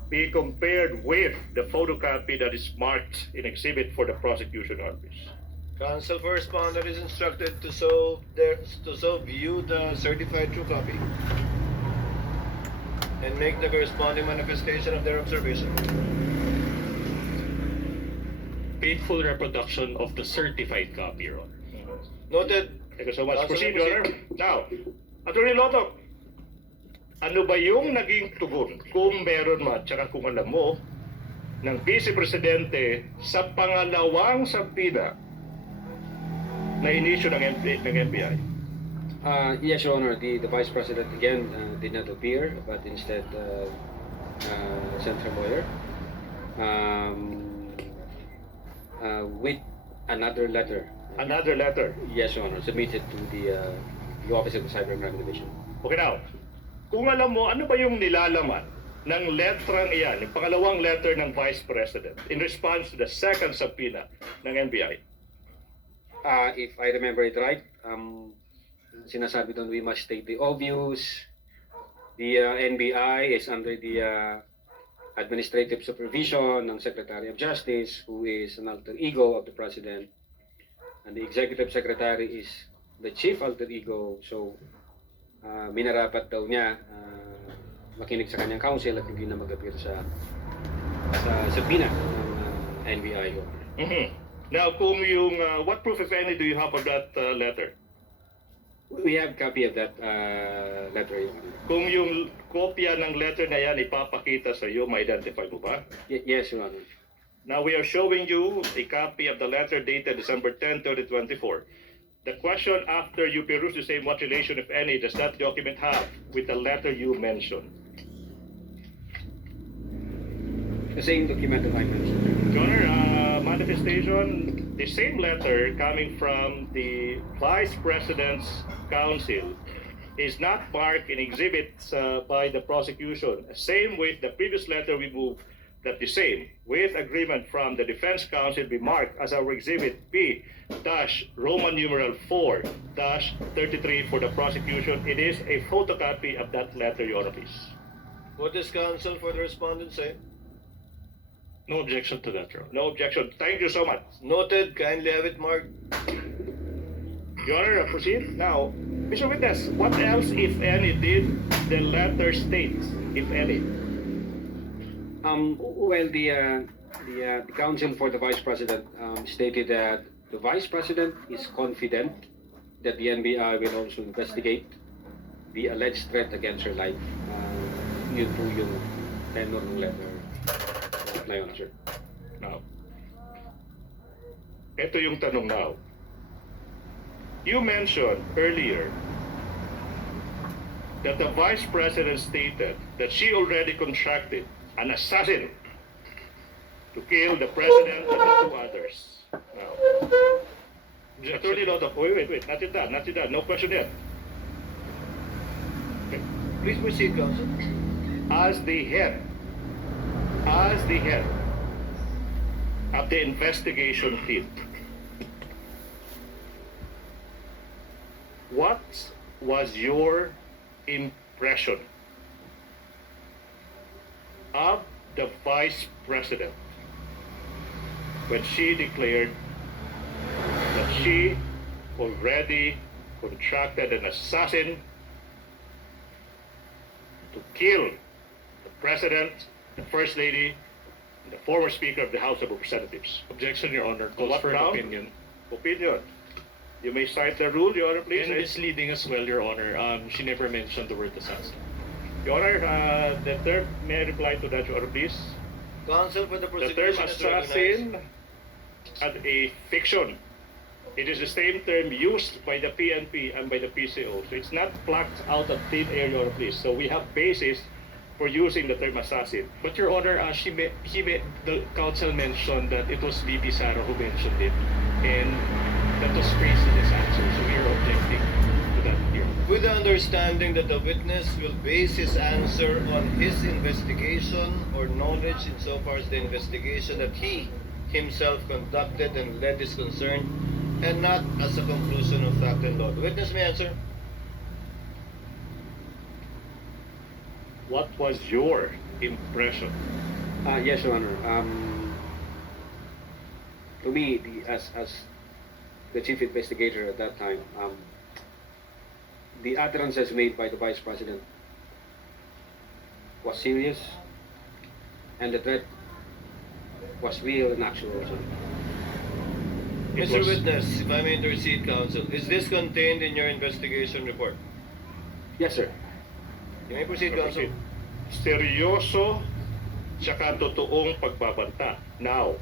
be compared with the photocopy that is marked in exhibit for the prosecution office. Counsel for respondent is instructed to view the certified true copy and make the corresponding manifestation of their observation. Faithful reproduction of the certified copy, Your Honor. Noted. Thank you so much. Counsel, Proceed, Your Honor. Now, Attorney Loto, ano ba yung naging tugon, kung meron man, tsaka kung alam mo, ng Vice Presidente sa pangalawang subpoena na inisyo ng NBI? Yes, Your Honor. The Vice President again did not appear, but instead sent her lawyer with another letter. Another letter. Yes, Your Honor. Submitted to the Office of the Cybercrime Division. Okay, now, kung alam mo, ano ba yung nilalaman ng letrang iyan, yung pangalawang letter ng Vice President in response to the second subpoena ng NBI? If I remember it right, sinasabi doon we must state the obvious. The NBI is under the administrative supervision ng Secretary of Justice, who is an alter ego of the President. And the Executive Secretary is the chief alter ego. So, minarapat daw niya makinig sa kanyang counsel at hindi na mag-appear sa subpoena ng NBI. Now, kung yung, what proof, if any, do you have of that letter? We have copy of that letter, Your Honor. Kung yung kopya ng letter na yan ipapakita sa iyo, ma-identify mo ba? Yes, Your Honor. Now, we are showing you a copy of the letter dated December 10, 2024. The question after you peruse the same, what relation, if any, does that document have with the letter you mentioned? The same document that I mentioned. Your Honor, manifestation, the same letter coming from the Vice President's Counsel is not marked in exhibits by the prosecution. Same with the previous letter we moved that the same, with agreement from the Defense Council, be marked as our Exhibit P Roman numeral 4-33 for the prosecution. It is a photocopy of that letter, Your Honor, please. What does counsel for the respondent say? No objection to that, Your Honor. No objection. Thank you so much. Noted. Kindly have it marked. Your Honor, proceed. Now, Mr. Witness, what else, if any, did the letter state, if any? Well, the counsel for the Vice President stated that the Vice President is confident that the NBI will also investigate the alleged threat against her life. Yun po yung tenor ng letter na yun, sir. Now, ito yung tanong now. You mentioned earlier that the Vice President stated that she already contracted an assassin to kill the President and the two others. Now, Attorney Lotto, wait, not yet done, no question yet. Please proceed, counsel. As the head of the investigation team, what was your impression of the Vice President when she declared that she already contracted an assassin to kill the President, the First Lady, and the former Speaker of the House of Representatives? Objection, Your Honor. On Calls what for an ground? opinion. Opinion. You may cite the rule, Your Honor, please. And misleading as well, Your Honor. She never mentioned the word assassin. Your Honor, the term, may I reply to that, Your Honor, please? Counsel for the The term prosecution is recognized. assassin had a fiction. It is the same term used by the PNP and by the PCO. So it's not plucked out of thin air, Your Honor, please. So we have basis for using the term assassin. But Your Honor, the counsel mentioned that it was VP Sara who mentioned it, and that was phrased in his answer. So we are objecting to that, Your Honor. With the understanding that the witness will base his answer on his investigation or knowledge insofar as the investigation that he himself conducted and led is concerned, and not as a conclusion of fact and law. The witness may answer. What was your impression? Yes, Your Honor. To me, as the chief investigator at that time, the utterances made by the Vice President was serious, and the threat was real and actual also. It Mr. was- Witness, if I may intercede, counsel, is this contained in your investigation report? Yes, sir. You may proceed, counsel. Seryoso tsaka totoong pagbabanta. Now,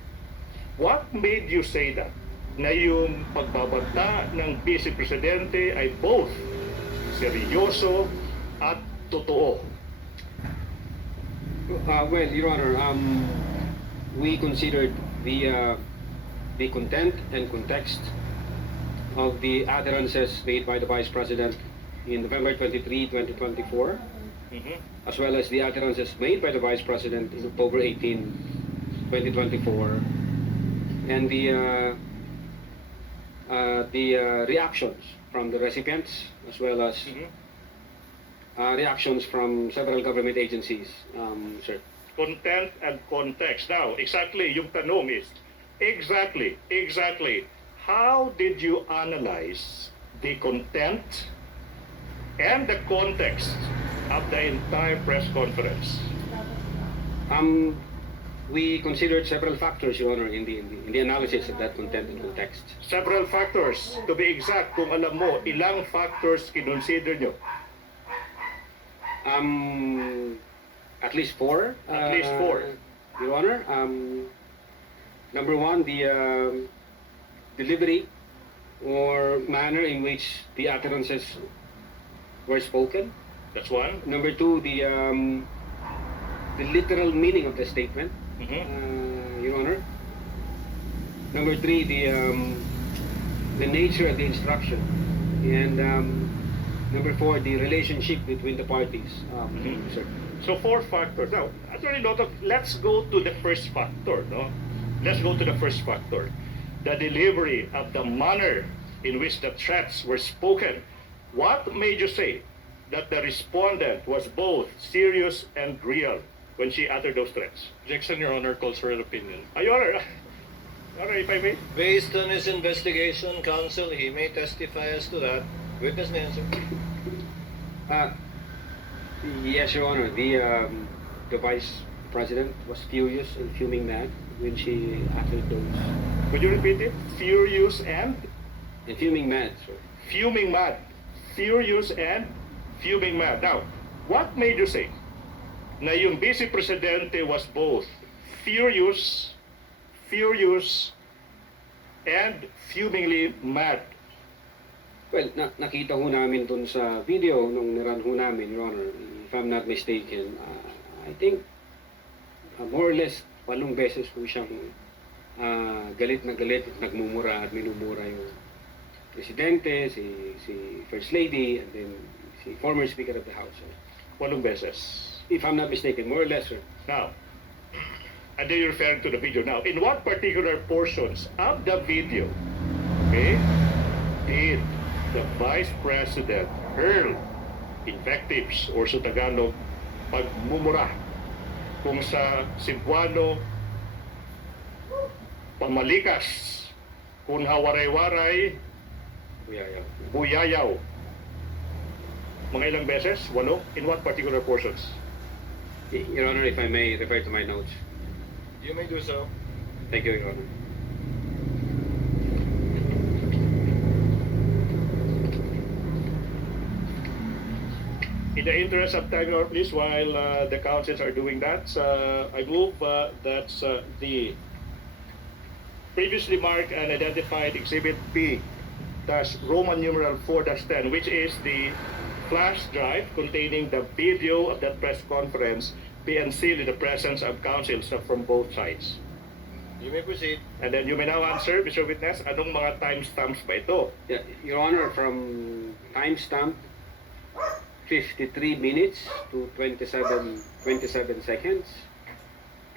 what made you say that? Na yung pagbabanta ng Vice Presidente ay both seryoso at totoo. Well, Your Honor, we considered the content and context of the utterances made by the Vice President in November 23, 2024, as well as the utterances made by the Vice President in October 18, 2024, and the reactions from the recipients, as well as reactions from several government agencies, sir. Content and context. Now, exactly, yung tanong is, exactly, how did you analyze the content and the context of the entire press conference? We considered several factors, Your Honor, in the analysis of that content and context. Several factors. To be exact, kung alam mo, ilang factors kinonsider nyo? At least four. At least four. Your Honor. Number one, the delivery or manner in which the utterances were spoken. That's one. Number two, the literal meaning of the statement, Your Honor. Number three, the nature of the instruction, and number four, the relationship between the parties, sir. So 4 factors. Now, Attorney Loto, let's go to the first factor, no? Let's go to the first factor. The delivery of the manner in which the threats were spoken. What made you say that the respondent was both serious and real when she uttered those threats? Objection, Your Honor, calls for an opinion. Your Honor, if I may. Based on his investigation, counsel, he may testify as to that. Witness may answer. Yes, Your Honor. The Vice President was furious and fuming mad when she uttered those. Could you repeat it? Furious and And fuming mad, sir. fuming mad. Furious and fuming mad. Now, what made you say na yung Vice Presidente was both furious and fumingly mad? Well, nakita ho namin dun sa video nung niran ho namin, Your Honor, if I'm not mistaken. I think more or less 8 beses po siyang galit na galit at nagmumura at minumura yung Presidente, si First Lady, and then si former Speaker of the House. Sir. 8 beses. If I'm not mistaken, more or less, sir. Now, and then you're referring to the video now. In what particular portions of the video, okay, did the Vice President hurl invectives or sa Tagalog, pagmumura kung sa Cebuano, pamalikas, kung hawaray-waray, Buyayaw. buyayaw? Mga ilang beses? 8? In what particular portions? Your Honor, if I may refer to my notes. You may do so. Thank you, Your Honor. In the interest of time, Your Honor, please, while the counsels are doing that, I move that the previously marked and identified Exhibit P Roman numeral 4-10, which is the flash drive containing the video of that press conference, be unsealed in the presence of counsels from both sides. You may proceed. And then you may now answer, Mr. Witness, anong mga timestamps ba ito? Yeah, Your Honor, from timestamp 53 minutes to 27 seconds,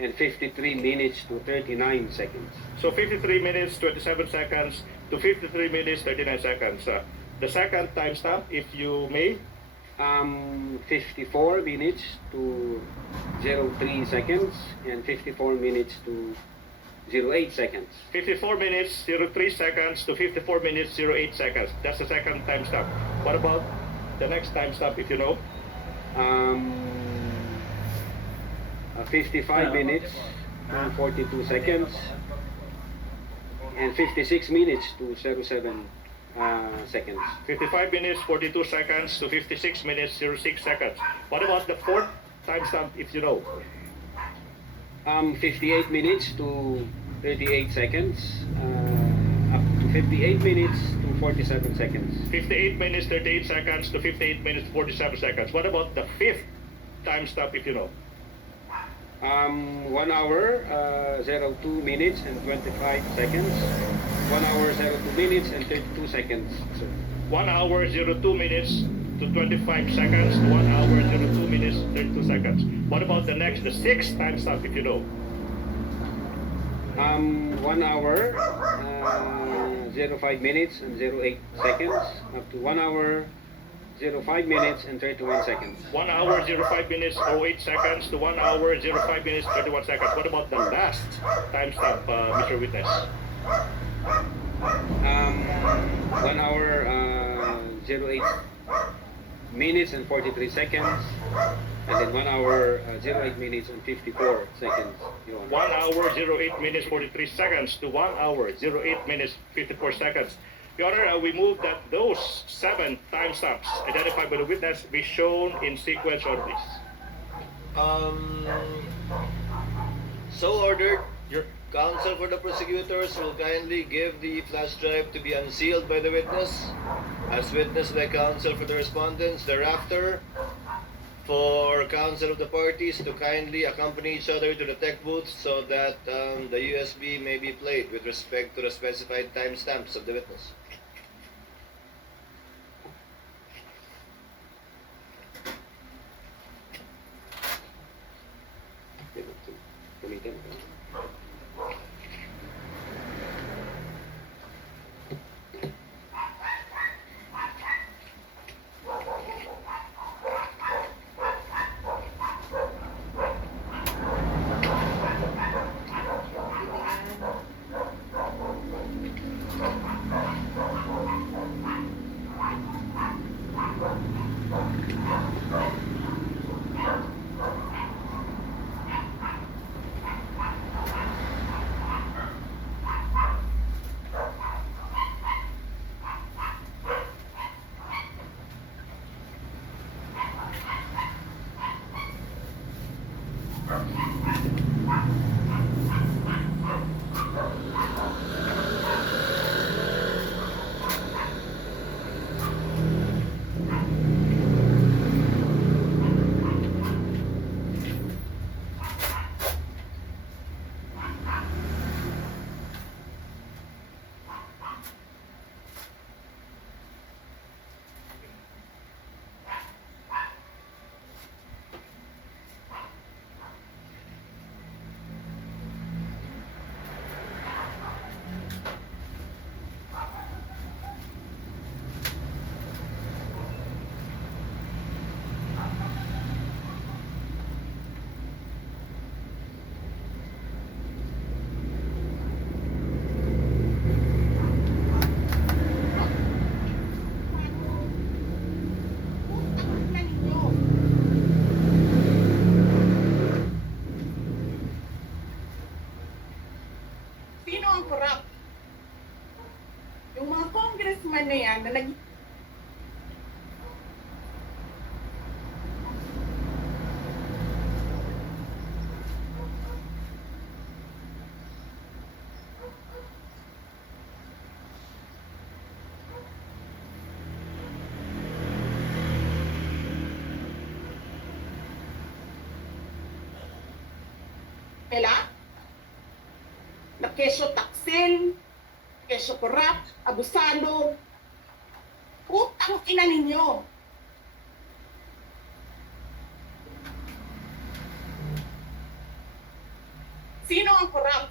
and 53 minutes to 39 seconds. So 53 minutes, 27 seconds to 53 minutes, 39 seconds. The second timestamp, if you may. 54 minutes to 03 seconds, and 54 minutes to 08 seconds. 54 minutes, 03 seconds to 54 minutes, 08 seconds. That's the second timestamp. What about the next timestamp, if you know? 55 minutes to 42 seconds, and 56 minutes to 07 seconds. 55 minutes, 42 seconds to 56 minutes, 06 seconds. What about the fourth timestamp, if you know? 58 minutes to 38 seconds, up to 58 minutes to 47 seconds. 58 minutes, 38 seconds to 58 minutes, 47 seconds. What about the fifth timestamp, if you know? 1 hour, 02 minutes and 25 seconds. 1 hour, 02 minutes and 32 seconds, sir. 1 hour, 02 minutes to 25 seconds to 1 hour, 02 minutes, 32 seconds. What about the next, the sixth timestamp, if you know? 1 hour, 05 minutes and 08 seconds, up to 1 hour, 05 minutes and 31 seconds. 1 hour, 05 minutes, 08 seconds to 1 hour, 05 minutes, 31 seconds. What about the last timestamp, Mr. Witness? 1 hour, 08 minutes and 43 seconds, and then 1 hour, 08 minutes and 54 seconds. Your Honor. 1 hour, 08 minutes, 43 seconds to 1 hour, 08 minutes, 54 seconds. Your Honor, we move that those 7 timestamps identified by the witness be shown in sequence or please. So ordered. Your counsel for the prosecutors will kindly give the flash drive to be unsealed by the witness, as witnessed by counsel for the respondents. Thereafter, for counsel of the parties to kindly accompany each other to the tech booth so that the USB may be played with respect to the specified timestamps of the witness. congressman na yan na na keso taksil, keso korap, abusado. Putang ina ninyo. Sino ang korap?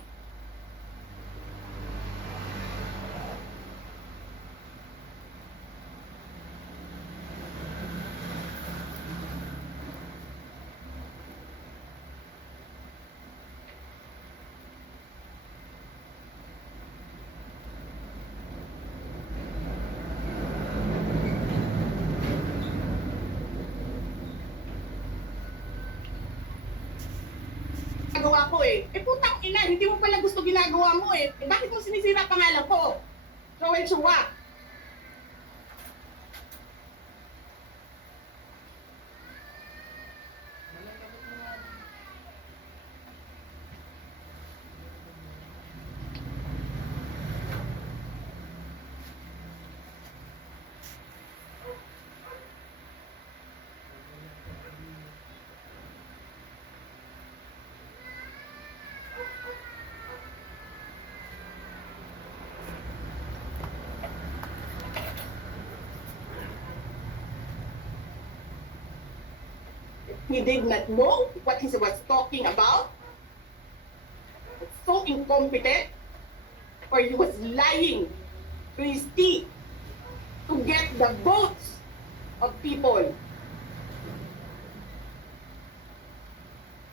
Ginagawa ko eh. Putang ina, hindi mo pala gusto ginagawa mo eh. Bakit mo sinisira pangalan ko? Joel Chua. He did not know what he was talking about. So incompetent. Or he was lying to his teeth to get the votes of people.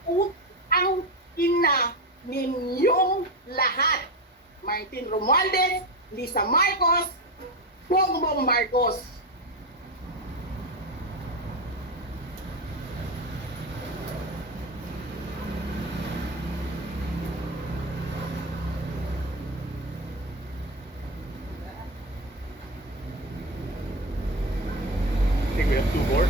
Utang ina ninyong lahat. Martin Romualdez, Lisa Marcos, Bongbong Marcos. I think we have two more.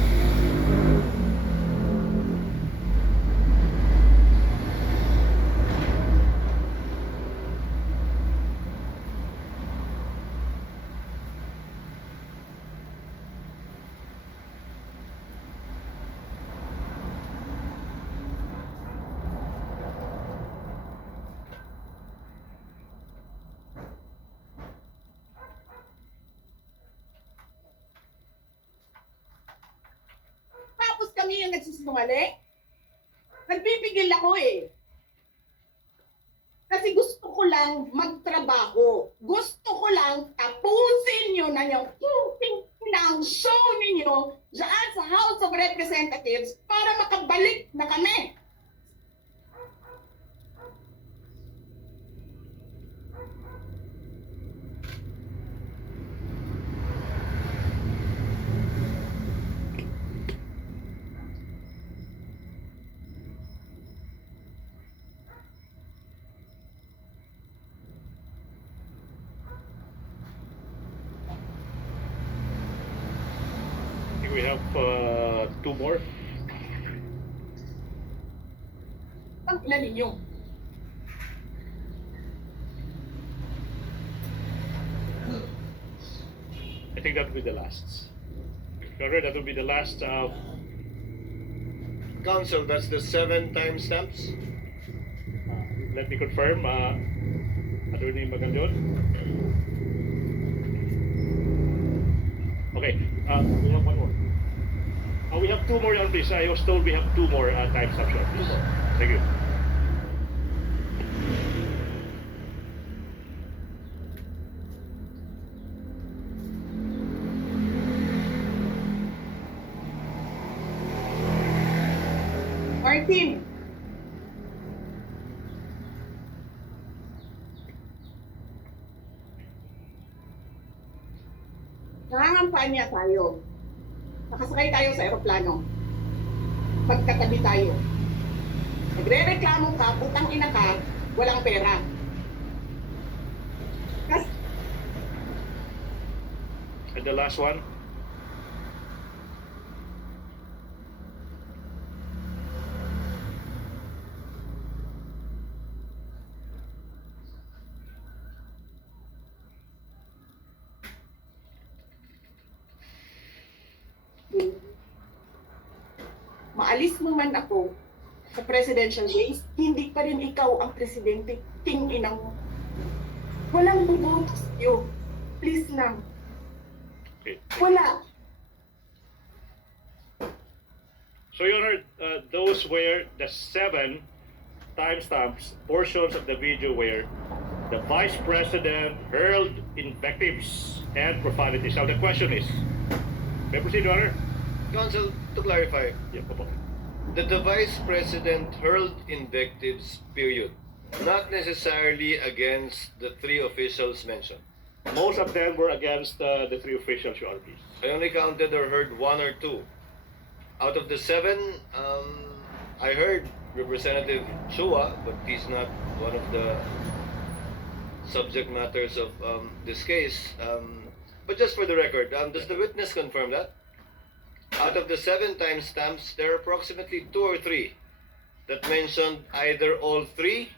Tapos kami yung nagsisinungaling? Nagpipigil ako eh. Kasi gusto ko lang magtrabaho. Gusto ko lang tapusin nyo na yung ng show ninyo dyan sa House of Representatives para makabalik na kami. I think we have two more. Ang ina ninyo. I think that will be the last. Correct, that will be the last. Council, that's the 7 timestamps. Let me confirm. Attorney Magallon. Okay, we have one more. We have two more, please. I was told we have two more time stops, please. Thank you. Martin. Nangangampanya tayo. Nakasakay tayo sa eroplano. Pagkatabi tayo. Nagre-reklamo ka, putang ina ka, walang pera. And the last one? Maalis mo man ako sa presidential race, hindi pa rin ikaw ang presidente, tingin mo. Walang buboto sa'yo. Please lang. Okay. Wala. So, Your Honor, those were the 7 timestamps, portions of the video where the Vice President hurled invectives and profanities. Now, the question is, may I proceed, Your Honor? Counsel, to clarify, Yeah, po. the Vice President hurled invectives, period. Not necessarily against the 3 officials mentioned. Most of them were against the 3 officials, Your Honor, please. I only counted or heard 1 or 2. Out of the 7, I heard Representative Chua, but he's not one of the subject matters of this case. But just for the record, does the witness confirm that? Out of the 7 timestamps, there are approximately 2 or 3 that mentioned either all 3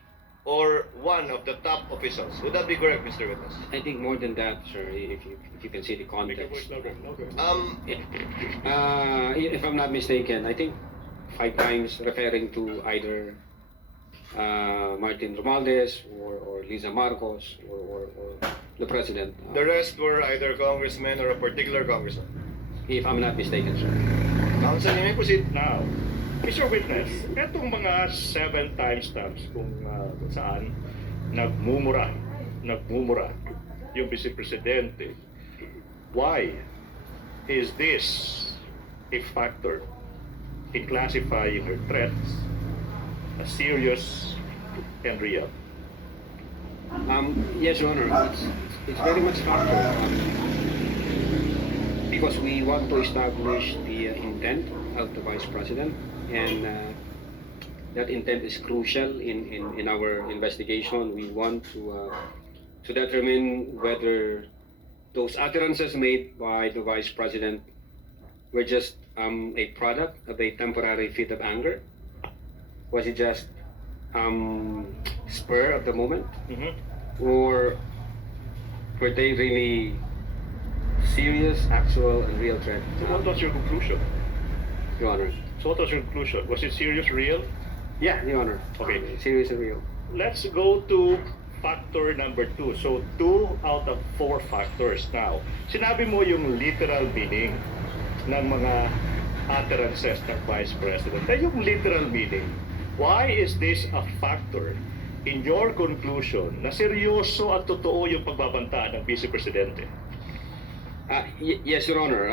or 1 of the top officials. Would that be correct, Mr. Witness? I think more than that, sir, if you can see the Make your context. voice louder. Louder. If I'm not mistaken, I think 5 times referring to either Martin Romualdez or Liza Marcos or the president. The rest were either congressmen or a particular congressman. If I'm not mistaken, sir. Counsel, you may proceed. Now, Mr. Witness, etong mga 7 timestamps kung saan nagmumura yung Vice Presidente, why is this a factor in classifying her threats as serious and real? Yes, Your Honor, it's very much factor because we want to establish the intent of the Vice President, and that intent is crucial in our investigation. We want to determine whether those utterances made by the Vice President were just a product of a temporary fit of anger. Was it just spur of the moment, or were they really serious, actual, and real threat? So what was your conclusion? Your Honor. So what was your conclusion? Was it serious, real? Yeah, Your Honor. Okay. Serious and real. Let's go to factor number 2. So 2 out of 4 factors. Now, sinabi mo yung literal meaning ng mga utterances ng Vice President. Na yung literal meaning, why is this a factor in your conclusion na seryoso at totoo yung pagbabanta ng Vice Presidente? Yes, Your Honor.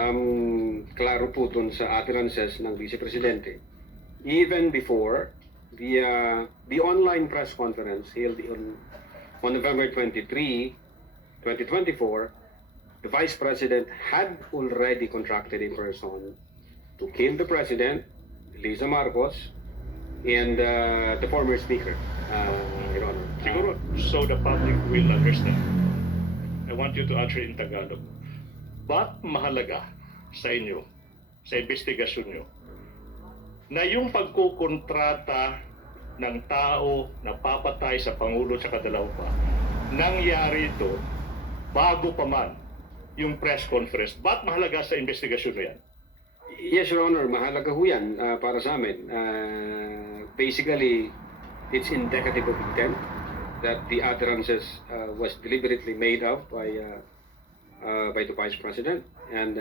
Klaro po dun sa utterances ng Vice Presidente. Even before the online press conference held on November 23, 2024, the Vice President had already contracted in person to kill the President, Liza Marcos, and the former Speaker, Your Honor. Siguro, so the public will understand. I want you to answer in Tagalog. Ba't mahalaga sa inyo, sa investigasyon nyo, na yung pagkukontrata ng tao na papatay sa Pangulo at kadalaw pa, nangyari ito bago pa man yung press conference? Ba't mahalaga sa investigasyon nyo yan? Yes, Your Honor, mahalaga ho yan para sa amin. Basically, it's indicative of intent that the utterances was deliberately made up by the Vice President, and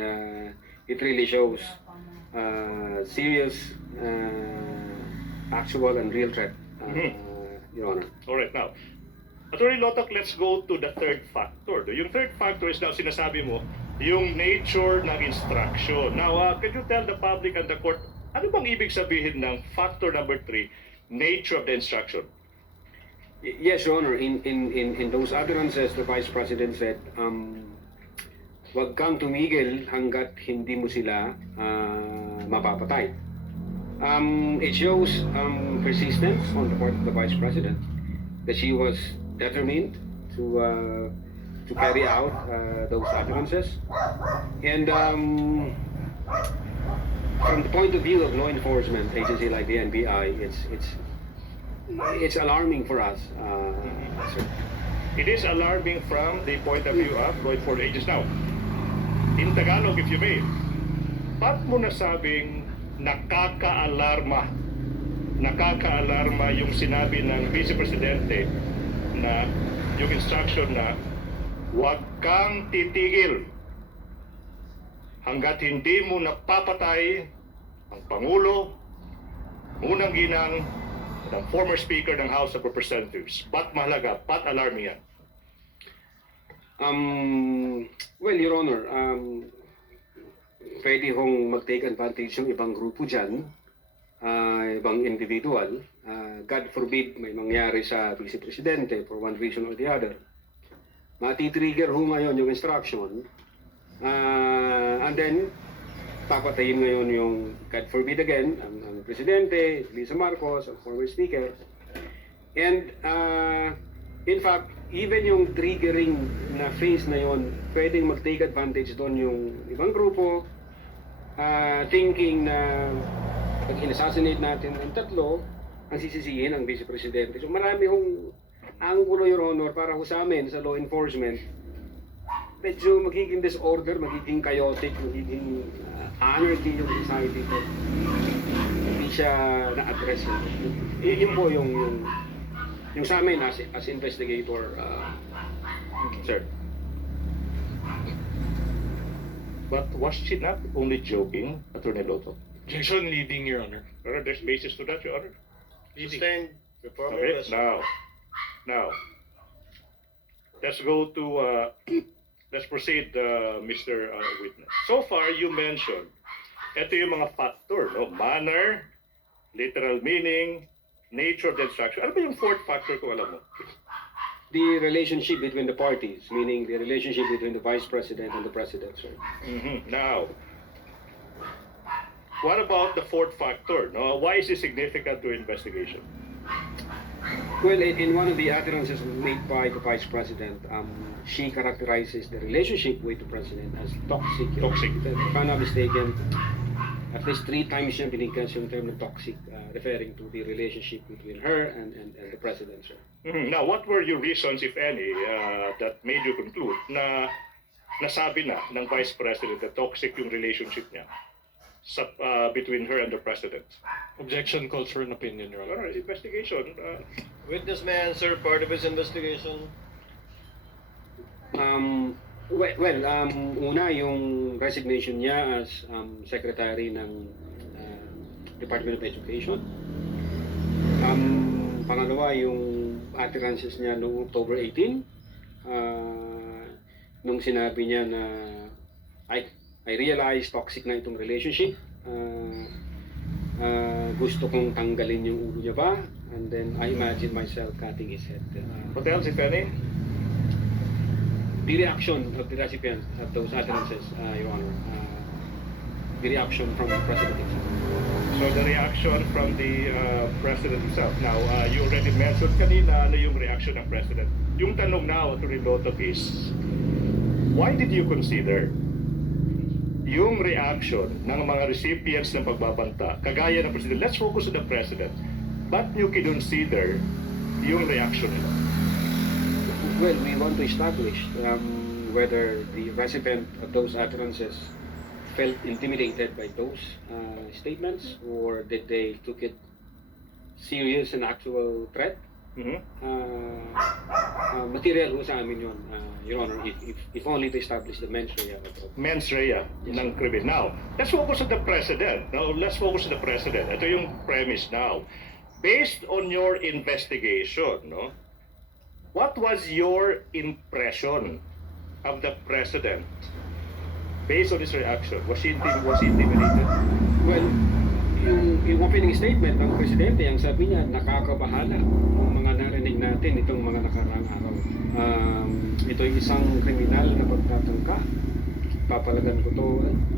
it really shows serious, actual, and real threat, Your Honor. Alright, now, Attorney Lotok, let's go to the third factor. Yung third factor is now sinasabi mo, yung nature ng instruction. Now, can you tell the public and the court, ano bang ibig sabihin ng factor number 3, nature of the instruction? Yes, Your Honor. In those utterances, the Vice President said, "Wag kang tumigil hanggat hindi mo sila mapapatay." It shows persistence on the part of the Vice President, that she was determined to to carry out those utterances. And from the point of view of law enforcement agency like the NBI, it's alarming for us. Sir. It is alarming from the point of view of law enforcement agents. Now, in Tagalog, if you may, ba't mo nasabing nakaka-alarma yung sinabi ng Vice Presidente na yung instruction na huwag kang titigil hanggat hindi mo napapatay ang Pangulo, unang ginang, ng former Speaker ng House of Representatives. Ba't mahalaga? Ba't alarming yan? Well, Your Honor, pwede hong mag-take advantage yung ibang grupo dyan, ibang individual. God forbid may mangyari sa Vice Presidente for one reason or the other. Mati-trigger ho ngayon yung instruction, and then papatayin ngayon yung, God forbid again, ang Presidente, Lisa Marcos, ang former Speaker. And in fact, even yung triggering na phase na yon, pwedeng mag-take advantage doon yung ibang grupo, thinking na pag in-assassinate natin ang tatlo, ang sisisihin ang Vice Presidente. So marami hong angulo, Your Honor, para ho sa amin sa law enforcement. Medyo magiging disorder, magiging chaotic, magiging anarchy yung society ko. Hindi siya na-address. Yun po yung sa amin as investigator, sir. But was she not only joking, Attorney Lotto? Objection leading, Your Honor. There's basis to that, Your Honor. Sustained. Reform Okay, request. now, let's go to, let's proceed, Mr. Witness. So far, you mentioned, ito yung mga factor, no? Manner, literal meaning, nature of the instruction. Ano ba yung fourth factor kung alam mo? The relationship between the parties, meaning the relationship between the Vice President and the President, sir. Now, what about the fourth factor? No? Why is it significant to investigation? Well, in one of the utterances made by the Vice President, she characterizes the relationship with the President as toxic. Toxic. If I'm not mistaken, at least 3 times siya binigkas yung term na toxic, referring to the relationship between her and the President, sir. Now, what were your reasons, if any, that made you conclude na nasabi na ng Vice President na toxic yung relationship niya between her and the President? Objection calls for an opinion, Your Honor. Investigation. Witness may answer part of his investigation. Una yung resignation niya as Secretary ng Department of Education. Pangalawa yung utterances niya noong October 18, nung sinabi niya na I realized toxic na itong relationship. Gusto kong tanggalin yung ulo niya ba? And then I imagine myself cutting his head. What else, if any? The reaction of the recipient of those utterances, Your Honor. The reaction from the President himself. So the reaction from the President himself. Now, you already mentioned kanina ano yung reaction ng President. Yung tanong now, Attorney Lotto, is why did you consider yung reaction ng mga recipients ng pagbabanta, kagaya ng President? Let's focus on the President. Ba't nyo kinonsider yung reaction nila? Well, we want to establish whether the recipient of those utterances felt intimidated by those statements, or did they took it serious and actual threat. Material ho sa amin yun, Your Honor, if only to establish the mens rea. Mens rea ng krimen. Now, let's focus on the President. Now, let's focus on the President. Ito yung premise now. Based on your investigation, no, what was your impression of the President based on his reaction? Was he intimidated? Well, yung opening statement ng Presidente, ang sabi niya, nakakabahala ang mga narinig natin itong mga nakaraang araw. Ito yung isang kriminal na pagtatangka. Papalagan ko to.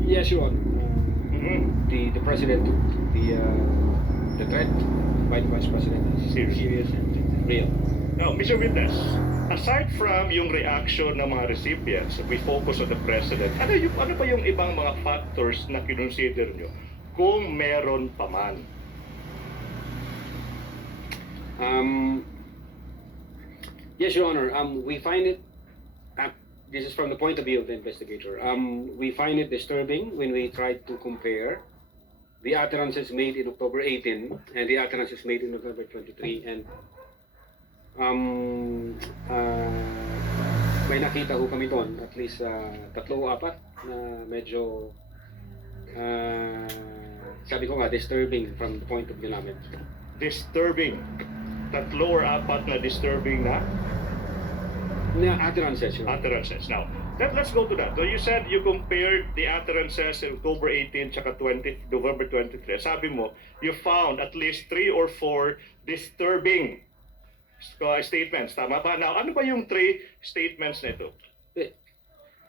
Yes, Your Honor. The President took the threat by the Vice President is serious and real. Now, Mr. Witness, aside from yung reaction ng mga recipients, we focus on the President, ano pa yung ibang mga factors na kinonsider nyo kung meron pa man? Yes, Your Honor. We find it. This is from the point of view of the investigator. We find it disturbing when we try to compare the utterances made in October 18 and the utterances made in November 23. And may nakita ho kami doon, at least 3 o 4 na medyo sabi ko nga, disturbing from the point of view namin. Disturbing. 3 or 4 na disturbing na Na utterances, Your Honor. utterances. Now, let's go to that. So you said you compared the utterances in October 18 tsaka November 23. Sabi mo, you found at least 3 or 4 disturbing statements. Tama ba? Now, ano ba yung 3 statements na ito?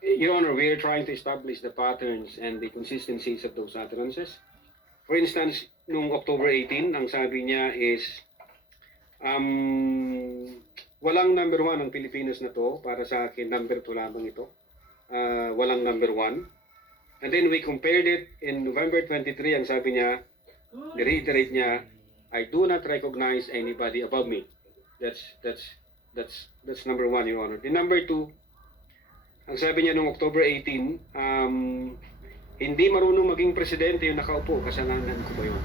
Your Honor, we are trying to establish the patterns and the consistencies of those utterances. For instance, nung October 18, ang sabi niya is, walang number 1 ang Pilipinas na to, para sa akin, number 2 lamang ito. Walang number 1. And then we compared it in November 23, ang sabi niya, reiterate niya, I do not recognize anybody above me. That's number 1, Your Honor. The number 2, ang sabi niya nung October 18, hindi marunong maging presidente yung nakaupo, kasalanan ko ba yun?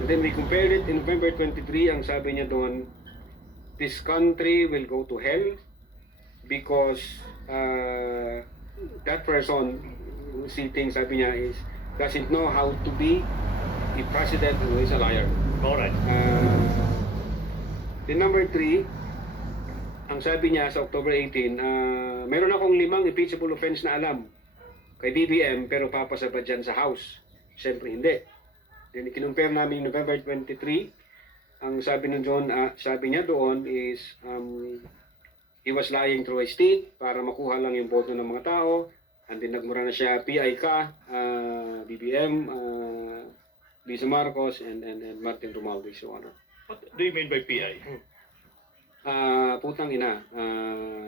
And then we compared it in November 23, ang sabi niya doon, this country will go to hell because that person sitting, sabi niya, doesn't know how to be a president who is a liar. Alright. The number 3, ang sabi niya sa October 18, meron akong 5 impeachable offense na alam kay BBM pero papasa ba dyan sa House? Siyempre hindi. Then kinumpare namin November 23, ang sabi niya doon is he was lying through a state para makuha lang yung boto ng mga tao, and then nagmura na siya, PI ka, BBM, Lisa Marcos, and Martin Romualdez, Your Honor. What do you mean by PI? Putang ina,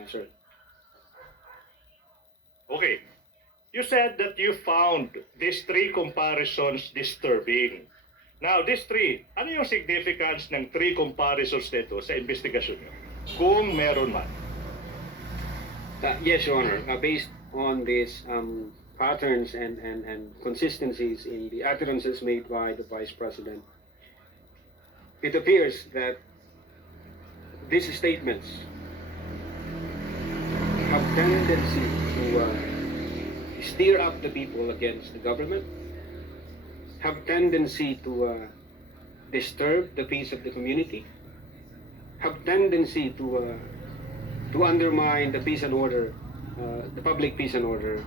sir. Okay. You said that you found these 3 comparisons disturbing. Now, these 3, ano yung significance ng 3 comparisons nito sa investigasyon nyo? Kung meron man. Yes, Your Honor. Based on these patterns and consistencies in the utterances made by the Vice President, it appears that these statements have tendency to stir up the people against the government, have tendency to disturb the peace of the community, have tendency to undermine the peace and order, the public peace and order,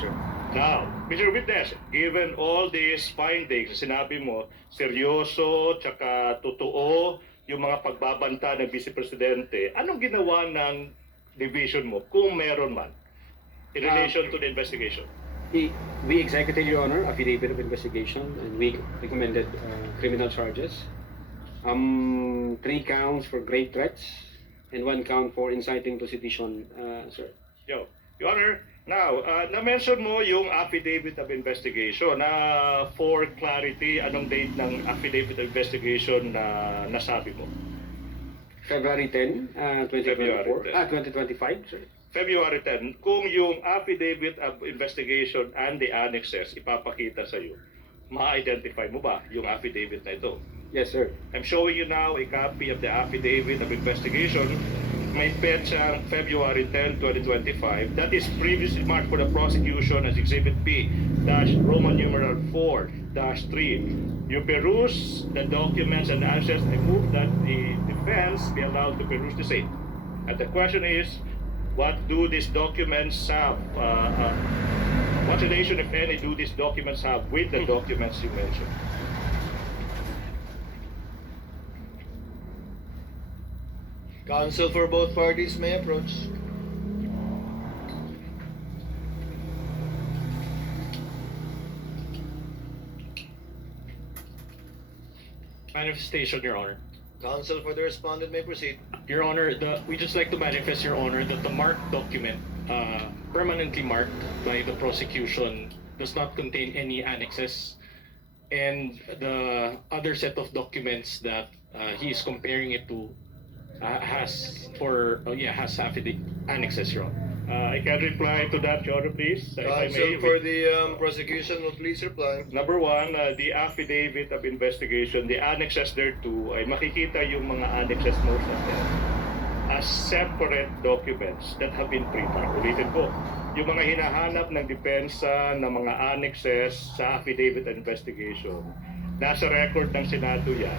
sir. Now, Mr. Witness, given all these findings, sinabi mo, seryoso, tsaka totoo, yung mga pagbabanta ng Vice Presidente, anong ginawa ng division mo, kung meron man, in relation to the investigation? We executed, Your Honor, affidavit of investigation, and we recommended criminal charges. 3 counts for grave threats, and 1 count for inciting to sedition, sir. Your Honor, now, na-mention mo yung affidavit of investigation. For clarity, anong date ng affidavit of investigation na nasabi mo? February 10, 2024. 2025, sir. February 10, kung yung affidavit of investigation and the annexes ipapakita sa iyo, ma-identify mo ba yung affidavit na ito? Yes, sir. I'm showing you now a copy of the affidavit of investigation. May petsang February 10, 2025. That is previously marked for the prosecution as Exhibit B, Roman numeral 4-3. You peruse the documents and answers. I move that the defense be allowed to peruse the same. And the question is, what do these documents have? What relation, if any, do these documents have with the documents you mentioned? Counsel for both parties may approach. Manifestation, Your Honor. Counsel for the respondent may proceed. Your Honor, we just like to manifest, Your Honor, that the marked document, permanently marked by the prosecution, does not contain any annexes, and the other set of documents that he is comparing it to has affidavit annexes, Your Honor. I can reply to that, Your Honor, please. If I Counsel may. for the prosecution will please reply. Number one, the affidavit of investigation, the annexes thereto, ay makikita yung mga annexes most of them as separate documents that have been pre-marked. Ulitin ko, yung mga hinahanap ng depensa ng mga annexes sa affidavit of investigation, nasa record ng Senado yan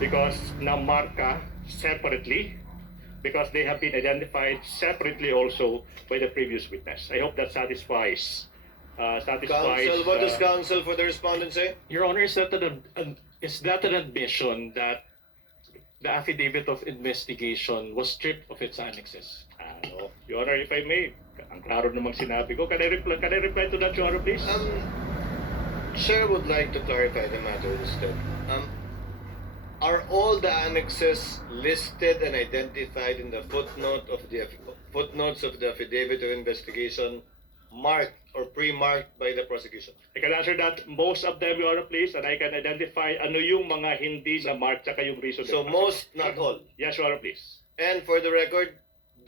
because na-marka separately, because they have been identified separately also by the previous witness. I hope that satisfies. Counsel, what does counsel for the respondent say? Your Honor, is that an admission that the affidavit of investigation was stripped of its annexes? No. Your Honor, if I may, ang klaro namang sinabi ko. Can I reply to that, Your Honor, please? Chair would like to clarify the matter instead. Are all the annexes listed and identified in the footnotes of the affidavit of investigation marked or pre-marked by the prosecution? I can answer that. Most of them, Your Honor, please, and I can identify ano yung mga hindi na mark tsaka yung reason. So most, not all. Yes, Your Honor, please. And for the record,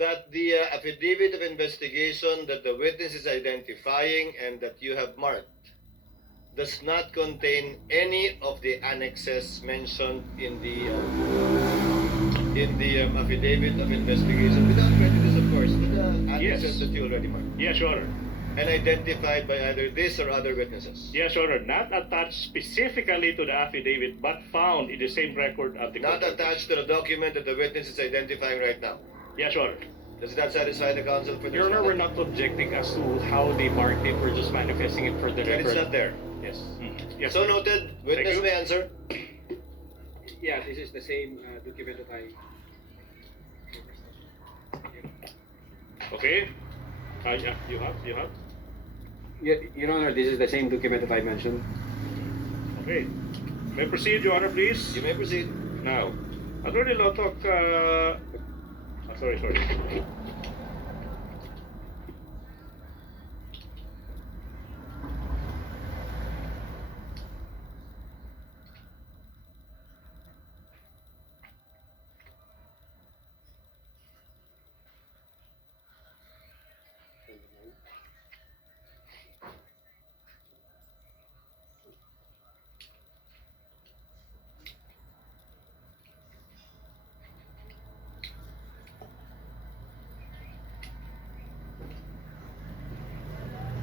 that the affidavit of investigation that the witness is identifying and that you have marked does not contain any of the annexes mentioned in the affidavit of investigation, without prejudice, of course, to the annexes Yes. that you already marked Yes, Your Honor. and identified by either this or other witnesses. Yes, Your Honor. Not attached specifically to the affidavit, but found in the same record of the Not court. attached to the document that the witness is identifying right now. Yes, Your Honor. Does that satisfy the counsel for the Your Honor, we're respondent? not objecting as to how they marked it. We're just manifesting it for the Then it's record. not there. Yes. Yes. So noted. Witness you. may answer. Yeah, this is the same document that I. Okay. Yeah, you have. Yeah, Your Honor, this is the same document that I mentioned. Okay. May proceed, Your Honor, please. You may proceed. Now, Attorney Lotok, sorry.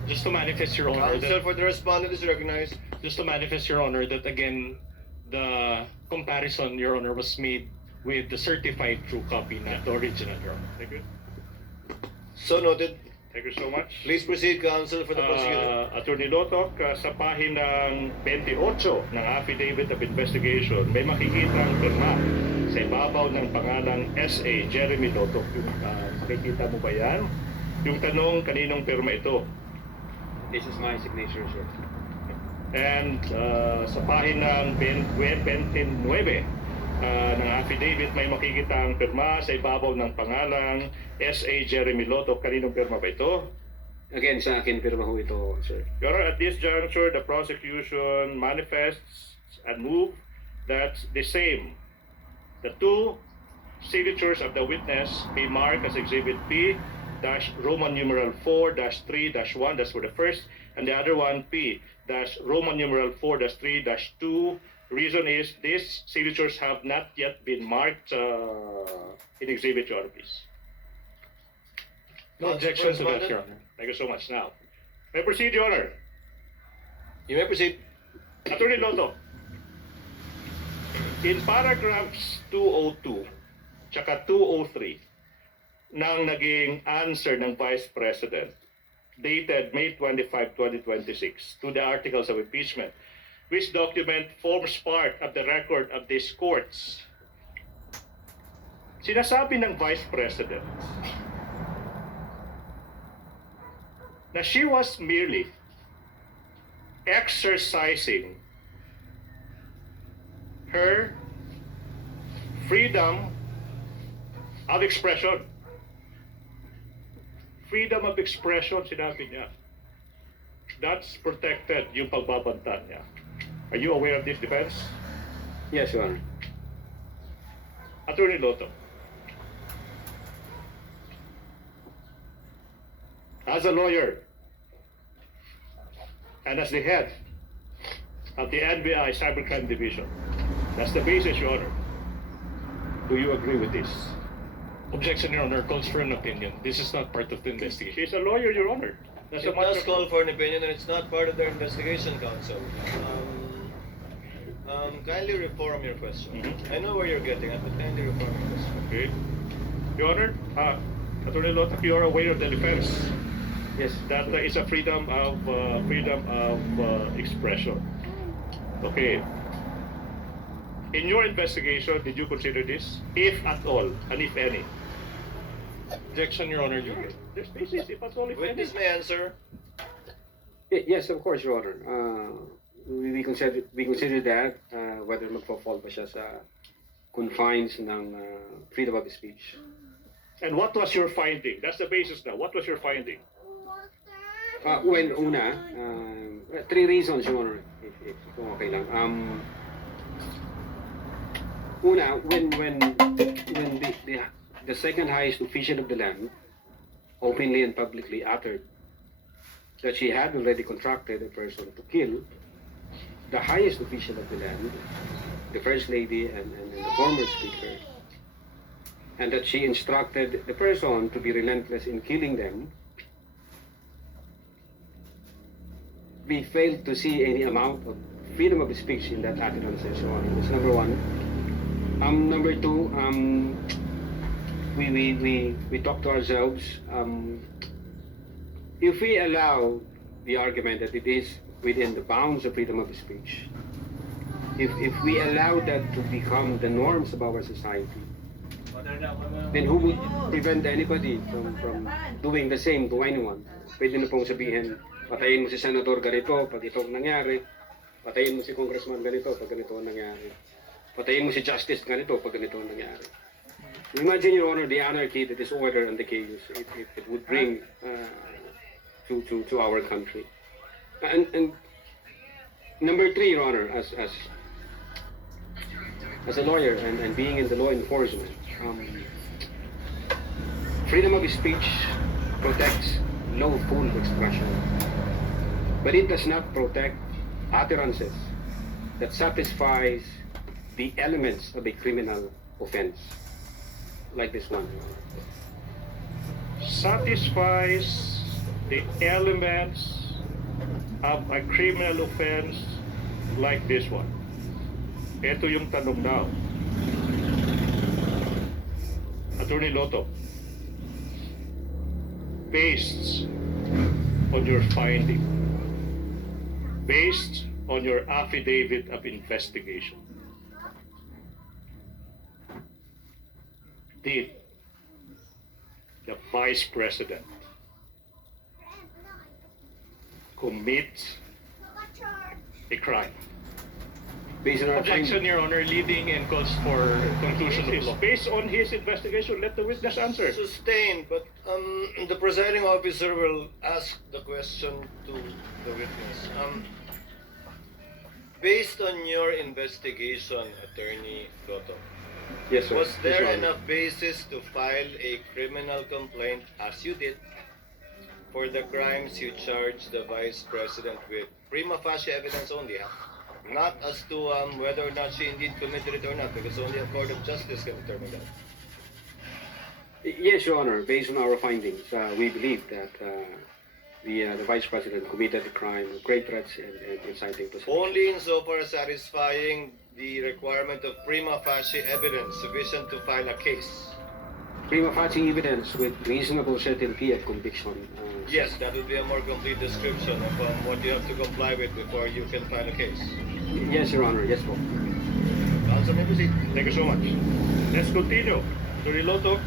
Just to manifest, Your Honor, Counsel that, for the respondent is recognized. just to manifest, Your Honor, that again, the comparison, Your Honor, was made with the certified true copy, not the original, Your Honor. Thank you. So noted. Thank you so much. Please proceed, counsel for the prosecutor. Attorney Lotok, sa pahinang 28 ng Affidavit of Investigation, may makikitang pirma sa ibabaw ng pangalang S.A. Jeremy Lotok. Makikita mo ba yan? Yung tanong, kaninong pirma ito? This is my signature, sir. And sa pahinang 29 ng affidavit, may makikita ang pirma sa ibabaw ng pangalang S.A. Jeremy Lotok. Kaninong pirma ba ito? Again, sa akin pirma ho ito, sir. Your Honor, at this juncture, the prosecution manifests and move that the two signatures of the witness be marked as Exhibit P Roman numeral 4-3-1, that's for the first, and the other one P Roman numeral 4-3-2. Reason is these signatures have not yet been marked in Exhibit, Your Honor, please. No objection to that, Your Honor. Thank you so much. Now, may proceed, Your Honor. You may proceed. Attorney Loto, in paragraphs 202 tsaka 203 ng naging answer ng Vice President dated May 25, 2026 to the articles of impeachment, which document forms part of the record of these courts. Sinasabi ng Vice President na she was merely exercising her freedom of expression. Freedom of expression, sinabi niya. That's protected, yung pagbabanta niya. Are you aware of this defense? Yes, Your Honor. Attorney Lotto. As a lawyer, and as the head of the NBI Cybercrime Division, that's the basis, Your Honor. Do you agree with this? Objection, Your Honor, calls for an opinion. This is not part of the investigation. She's a lawyer, Your Honor. That's It a matter does call for an opinion and it's not part of their investigation, counsel. Kindly reform your question. I know where you're getting at, but kindly reform your question. Okay. Your Honor, Attorney Lotto, you are aware of the defense Yes. that is a freedom of expression. Okay. In your investigation, did you consider this, if at all, and if any? Objection, Your Honor, you There's basis, if at all, if any. Witness may answer. Yes, of course, Your Honor. We consider that whether magpo-fall pa siya sa confines ng freedom of speech. And what was your finding? That's the basis now. What was your finding? Well, una, 3 reasons, Your Honor, if kung okay lang. Una, when the second highest official of the land openly and publicly uttered that she had already contracted a person to kill the highest official of the land, the First Lady and the former Speaker, and that she instructed the person to be relentless in killing them, we failed to see any amount of freedom of speech in that utterance, Your Honor. That's number one. Number two, we talk to ourselves. If we allow the argument that it is within the bounds of freedom of speech, if we allow that to become the norms of our society, then who would prevent anybody from doing the same to anyone? Pwede na pong sabihin, patayin mo si Senator ganito pag ito ang nangyari, patayin mo si Congressman ganito pag ganito ang nangyari, patayin mo si Justice ganito pag ganito ang nangyari. Imagine, Your Honor, the anarchy, the disorder, and the chaos it would bring to our country. And number three, Your Honor, as a lawyer and being in the law enforcement, freedom of speech protects lawful expression, but it does not protect utterances that satisfies the elements of a criminal offense, like this one. Satisfies the elements of a criminal offense like this one. Ito yung tanong now. Attorney Lotto, based on your finding, based on your affidavit of investigation, did the Vice President commit a crime? Based on our Objection, Your Honor, leading and calls for conclusion of law. Based on his investigation, let the witness answer. Sustained, but the presiding officer will ask the question to the witness. Based on your investigation, Attorney Lotto, Yes, sir. was there Yes, Your Honor. enough basis to file a criminal complaint, as you did, for the crimes you charged the Vice President with? Prima facie evidence only, huh? Not as to whether or not she indeed committed it or not, because only a court of justice can determine that. Yes, Your Honor. Based on our findings, we believe that the Vice President committed the crime of great threats and inciting to sedition. Only insofar as satisfying the requirement of prima facie evidence sufficient to file a case. Prima facie evidence with reasonable certainty of conviction. Yes, that would be a more complete description of what you have to comply with before you can file a case. Yes, Your Honor. Yes, po. Counsel, may proceed. Thank you so much. Let's continue. Attorney Lotto,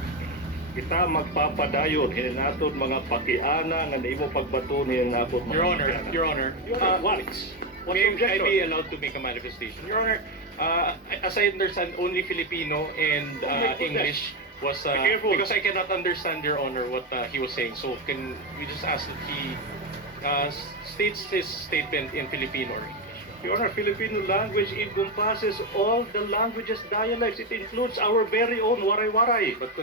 kita magpapadayon hininaton mga pakiana nga naimo pagbato hininaton mga Your Honor, pakiana. Your Honor, What? What's may your I objection? be allowed to make a manifestation? Your Honor, as I understand, only Filipino and my goodness. English was Be careful. because I cannot understand, Your Honor, what he was saying. So can we just ask that he states his statement in Filipino or English? Your Honor, Filipino language encompasses all the languages, dialects. It includes our very own waray-waray. But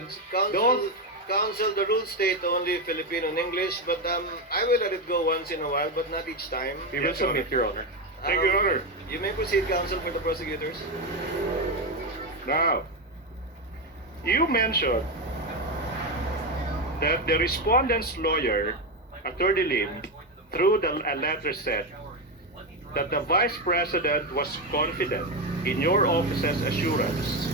Council, the rules state only Filipino and English, but I will let it go once in a while, but not each time. we will Yes, Your submit, Your Honor. Thank you, Your Honor. You may proceed, Council, for the prosecutors. Now, you mentioned that the respondent's lawyer, Attorney Lim, through a letter said that the Vice President was confident in your office's assurance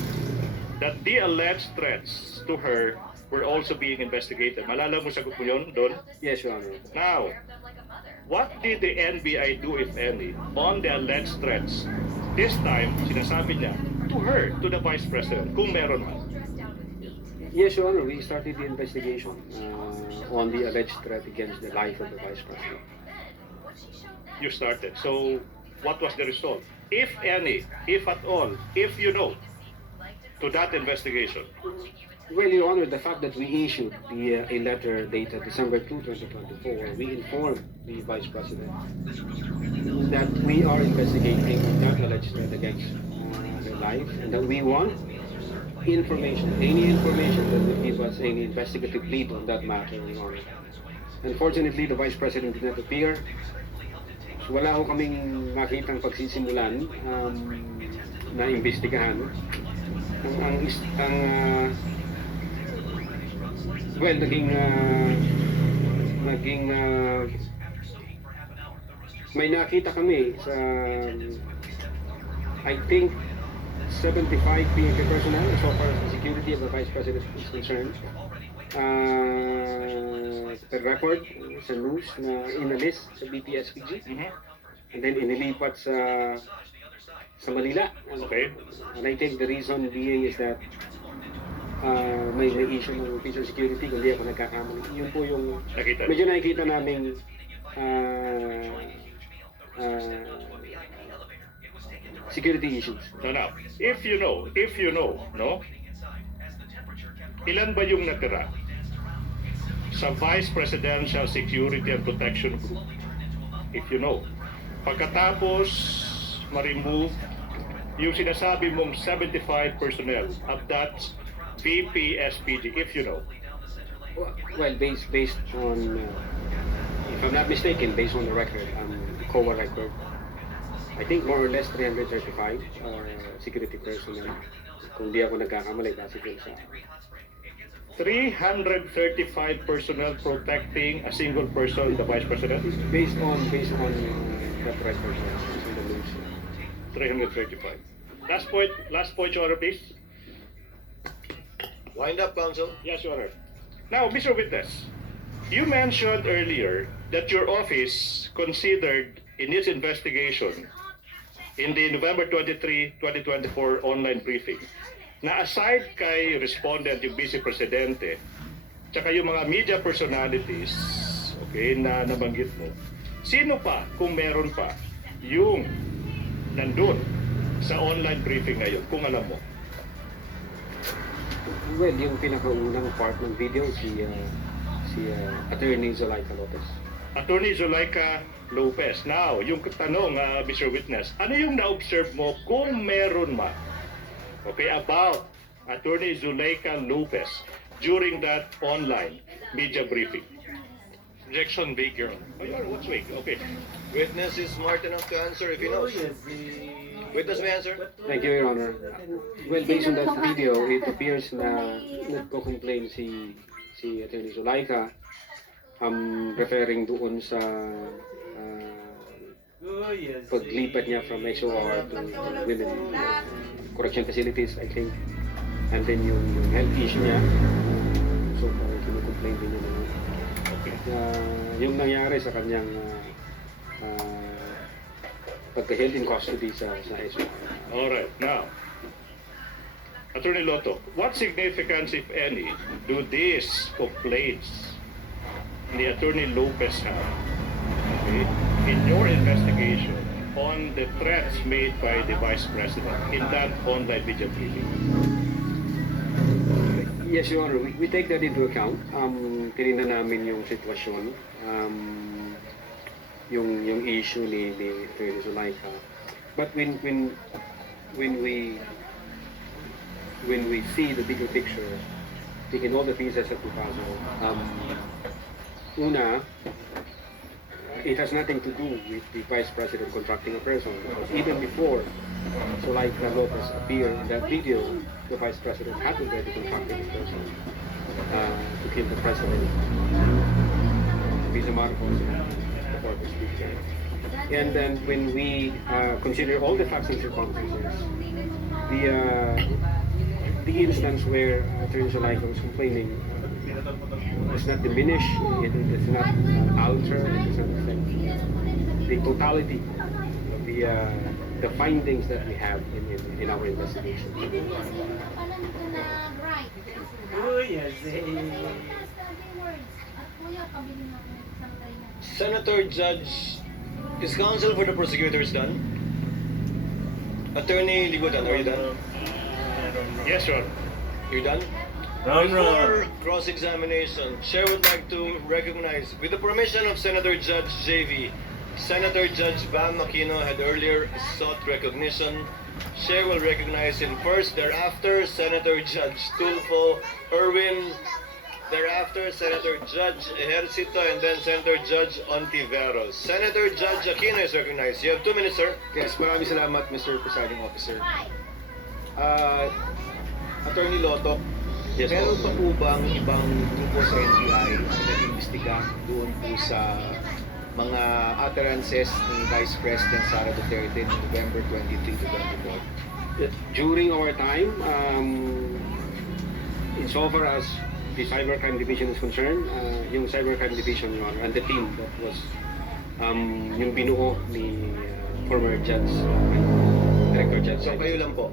that the alleged threats to her were also being investigated. Malala mo sagot mo yun doon? Yes, Your Honor. Now, what did the NBI do, if any, on the alleged threats? This time, sinasabi niya to her, to the Vice President, kung meron man. Yes, Your Honor, we started the investigation on the alleged threat against the life of the Vice President. You started. So, what was the result? If any, if at all, if you know, to that investigation? Well, Your Honor, the fact that we issued a letter dated December 2, 2024, we informed the Vice President that we are investigating that alleged threat against her life and that we want information, any information that would give us any investigative lead on that matter, Your Honor. Unfortunately, the Vice President did not appear. So wala ko kaming makitang pagsisimulan na imbestigahan. Well, may nakita kami sa, I think, 75 PNP personnel so far as the security of the Vice President is concerned. Per record sa news na inalis sa BPSPG and then inilipat sa Manila. Okay. And I think the reason being is that may issue ng official security kung di ako nagkakamali. Yun po yung Nakita. medyo nakikita namin security issues. So now, if you know, no? Ilan ba yung natira sa Vice Presidential Security and Protection Group? If you know. Pagkatapos ma-remove yung sinasabi mong 75 personnel of that VP-SPG, if you know. Well, based on, if I'm not mistaken, based on the record, COA record, I think more or less 335 security personnel. Kung di ako nagkakamali, kasi kung sa 335 personnel protecting a single person, the Vice President? based on that record, based on the news. 335. Last point, Your Honor, please. Wind up, Council. Yes, Your Honor. Now, Mr. Witness, you mentioned earlier that your office considered in its investigation in the November 23, 2024 online briefing na aside kay respondent yung Vice Presidente tsaka yung mga media personalities, okay, na nabanggit mo, sino pa, kung meron pa, yung nandun sa online briefing ngayon, kung alam mo? Well, yung pinakaunang part ng video, si Attorney Zulaika Lopez. Attorney Zulaika Lopez. Now, yung tanong, Mr. Witness, ano yung na-observe mo kung meron man, okay, about Attorney Zulaika Lopez during that online media briefing? Objection vague, Your Honor. Oh, Your Honor, what's wait? Okay. Witness is smart enough to answer if he knows. Witness may answer. Thank you, Your Honor. Well, based on that video, it appears na nagko-complain si Attorney Zulaika referring doon sa paglipat niya from XOR to women correction facilities, I think. And then yung health issue niya, so parang kinukomplain din niya na yung nangyari sa kanyang pagka-held in custody sa SOR. Alright, now, Attorney Lotto, what significance, if any, do these complaints ni Attorney Lopez have, okay, in your investigation on the threats made by the Vice President in that online video briefing? Yes, Your Honor, we take that into account. Tinignan namin yung sitwasyon, yung issue ni Attorney Zulaika. But when we see the bigger picture, taking all the pieces of the puzzle, una, it has nothing to do with the Vice President contracting a person. Because even before Zulaika Lopez appeared in that video, the Vice President had already contracted a person to kill the President. Visa Marcos, the former speaker. And then when we consider all the facts and circumstances, the instance where Attorney Zulaika was complaining does not diminish, it does not alter, it does not affect the totality of the findings that we have in our investigation. Senator Judge, is counsel for the prosecutors done? Attorney Ligotan, are you done? Yes, Your Honor. You're done? Before cross-examination, Chair would like to recognize, with the permission of Senator Judge JV, Senator Judge Bam Aquino had earlier sought recognition. Chair will recognize him first, thereafter Senator Judge Tulfo Erwin, thereafter Senator Judge Ejercito, and then Senator Judge Ontiveros. Senator Judge Aquino is recognized. You have 2 minutes, sir. Yes, maraming salamat, Mr. Presiding Officer. Attorney Lotok, Yes, meron po. pa po bang ibang grupo sa NBI na nag-imbestiga doon po sa mga utterances ni Vice President Sara Duterte noong November 23 to 24? During our time, insofar as the Cybercrime Division is concerned, yung Cybercrime Division, Your Honor, and the team that was yung binuo ni former Judge, Director Judge. So kayo lang po.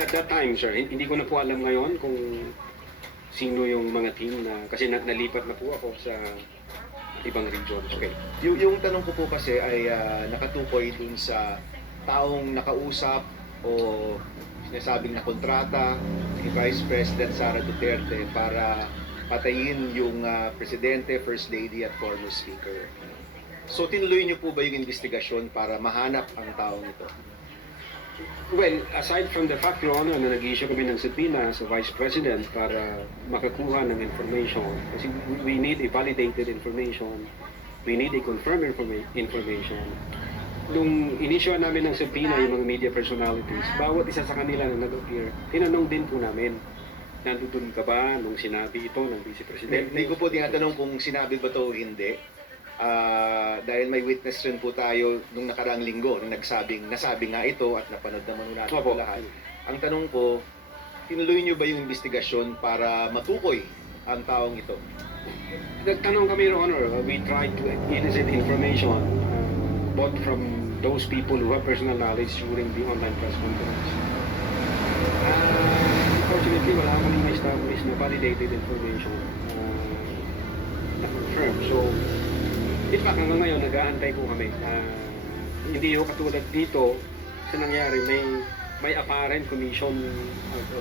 At that time, sir, hindi ko na po alam ngayon kung sino yung mga team na, kasi nalipat na po ako sa ibang region. Okay. Yung tanong ko po kasi ay nakatukoy dun sa taong nakausap o sinasabing na kontrata ni Vice President Sara Duterte para patayin yung Presidente, First Lady at former Speaker. So tinuloy niyo po ba yung investigasyon para mahanap ang taong ito? Well, aside from the fact, Your Honor, na nag-issue kami ng subpoena sa Vice President para makakuha ng information, kasi we need a validated information, we need a confirmed information. Nung inisyu namin ng subpoena yung mga media personalities, bawat isa sa kanila na nag-appear, tinanong din po namin, nandun ka ba nung sinabi ito ng Vice President? Hindi ko po tinatanong kung sinabi ba to o hindi. Dahil may witness rin po tayo nung nakaraang linggo nung nasabi nga ito at napanood naman natin Opo. lahat. Ang tanong ko, tinuloy niyo ba yung investigasyon para matukoy ang taong ito? Nagtanong kami, Your Honor, we tried to elicit information both from those people who have personal knowledge during the online press conference. Unfortunately, wala kami na-establish na validated information na confirmed. So, in fact, hanggang ngayon, nag-aantay po kami. Hindi yung katulad dito sa nangyari, may apparent commission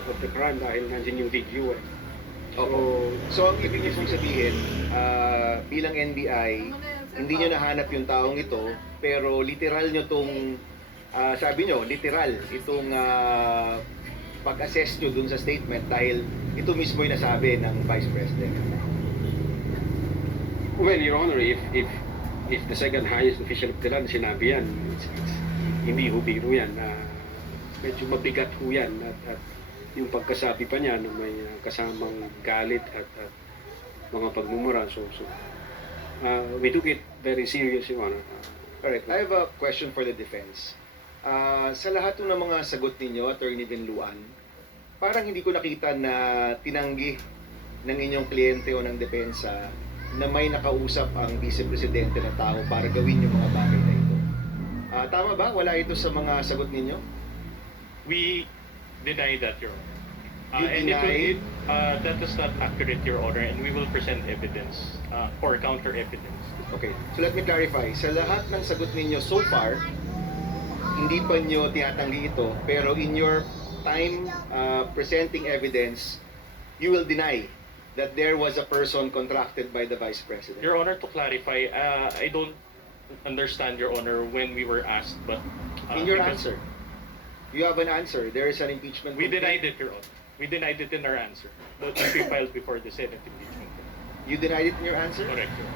of the crime dahil nandiyan yung video eh. So ang ibig niyo pong sabihin, bilang NBI, hindi niyo nahanap yung taong ito, pero literal niyo tong, sabi niyo, literal itong pag-assess niyo dun sa statement dahil ito mismo yung nasabi ng Vice President. Well, Your Honor, if the second highest official of the land sinabi yan, hindi ho biro yan. Medyo mabigat ho yan. At yung pagkasabi pa niya na may kasamang galit at mga pagmumura. So, we took it very serious, Your Honor. Alright, I have a question for the defense. Sa lahat ng mga sagot ninyo, Attorney Benluan, parang hindi ko nakita na tinanggi ng inyong kliyente o ng depensa na may nakausap ang Vice Presidente na tao para gawin yung mga bagay na ito. Tama ba? Wala ito sa mga sagot ninyo? We deny that, Your Honor. You And deny? that is not accurate, Your Honor, and we will present evidence or counter evidence. Okay, so let me clarify. Sa lahat ng sagot ninyo so far, hindi pa nyo tinatanggi ito, pero in your time presenting evidence, you will deny that there was a person contracted by the Vice President? Your Honor, to clarify, I don't understand, Your Honor, when we were asked, but In your because answer, you have an answer. There is an impeachment. we complaint. denied it, Your Honor. We denied it in our answer. But we filed before the Senate impeachment. You denied it in your answer? Correct, Your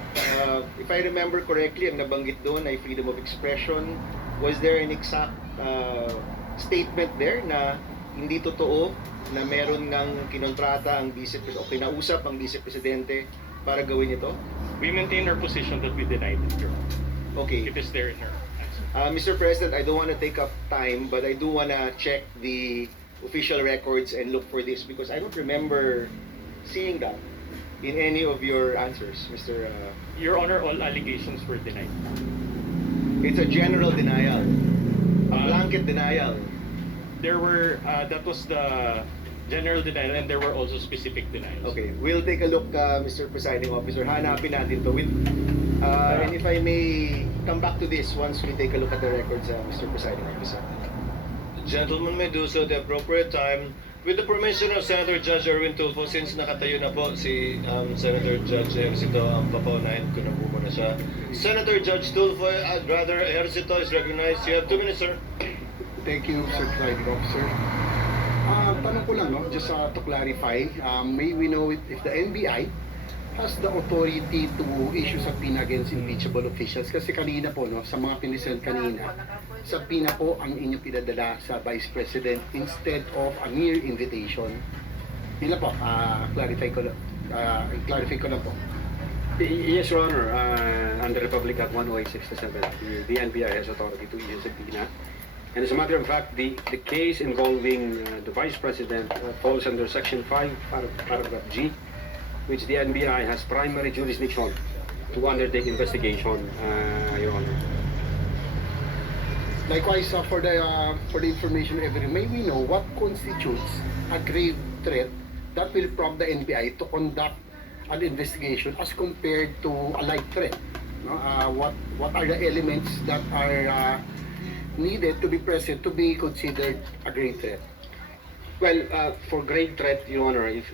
Honor. If I remember correctly, ang nabanggit doon ay freedom of expression. Was there an exact statement there na hindi totoo na meron ng kinontrata ang o kinausap ang Vice Presidente para gawin ito? We maintain our position that we denied it, Your Honor. Okay. It is there in our answer. Mr. President, I don't want to take up time, but I do want to check the official records and look for this because I don't remember seeing that in any of your answers, Mr. Your Honor, all allegations were denied. It's a general denial, a blanket denial. There were, that was the general denial, and there were also specific denials. Okay, we'll take a look, Mr. Presiding Officer. Hanapin natin to. And if I may come back to this once we take a look at the records, Mr. Presiding Officer. Gentlemen may do so at the appropriate time. With the permission of Senator Judge Erwin Tulfo, since nakatayo na po si Senator Judge Ejercito, ang papaunahin ko na po muna siya. Senator Judge Tulfo, brother Ejercito is recognized. You have 2 minutes, sir. Thank you, Sir Presiding Officer. Tanong ko lang, no, just to clarify, may we know if the NBI has the authority to issue subpoena against impeachable officials? Kasi kanina po, no, sa mga pinisend kanina, subpoena po ang inyong pinadala sa Vice President instead of a mere invitation. Yun lang po, clarify ko lang po. Yes, Your Honor. Under Republic Act 10867, the NBI has authority to issue subpoena. And as a matter of fact, the case involving the Vice President falls under Section 5, Paragraph G, which the NBI has primary jurisdiction to undertake investigation, Your Honor. Likewise, for the information of everyone, may we know what constitutes a grave threat that will prompt the NBI to conduct an investigation as compared to a light threat? No? What are the elements that are needed to be present to be considered a grave threat? Well, for grave threat, Your Honor, if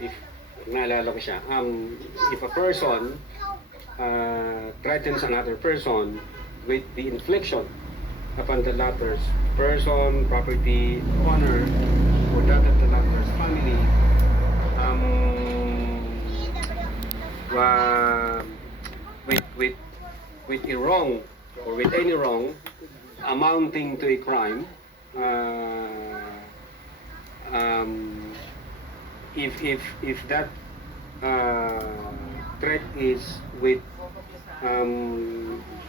naalala ko siya, if a person threatens another person with the infliction upon the latter's person, property, honor, or that of the latter's family, with a wrong or with any wrong amounting to a crime, if that threat is with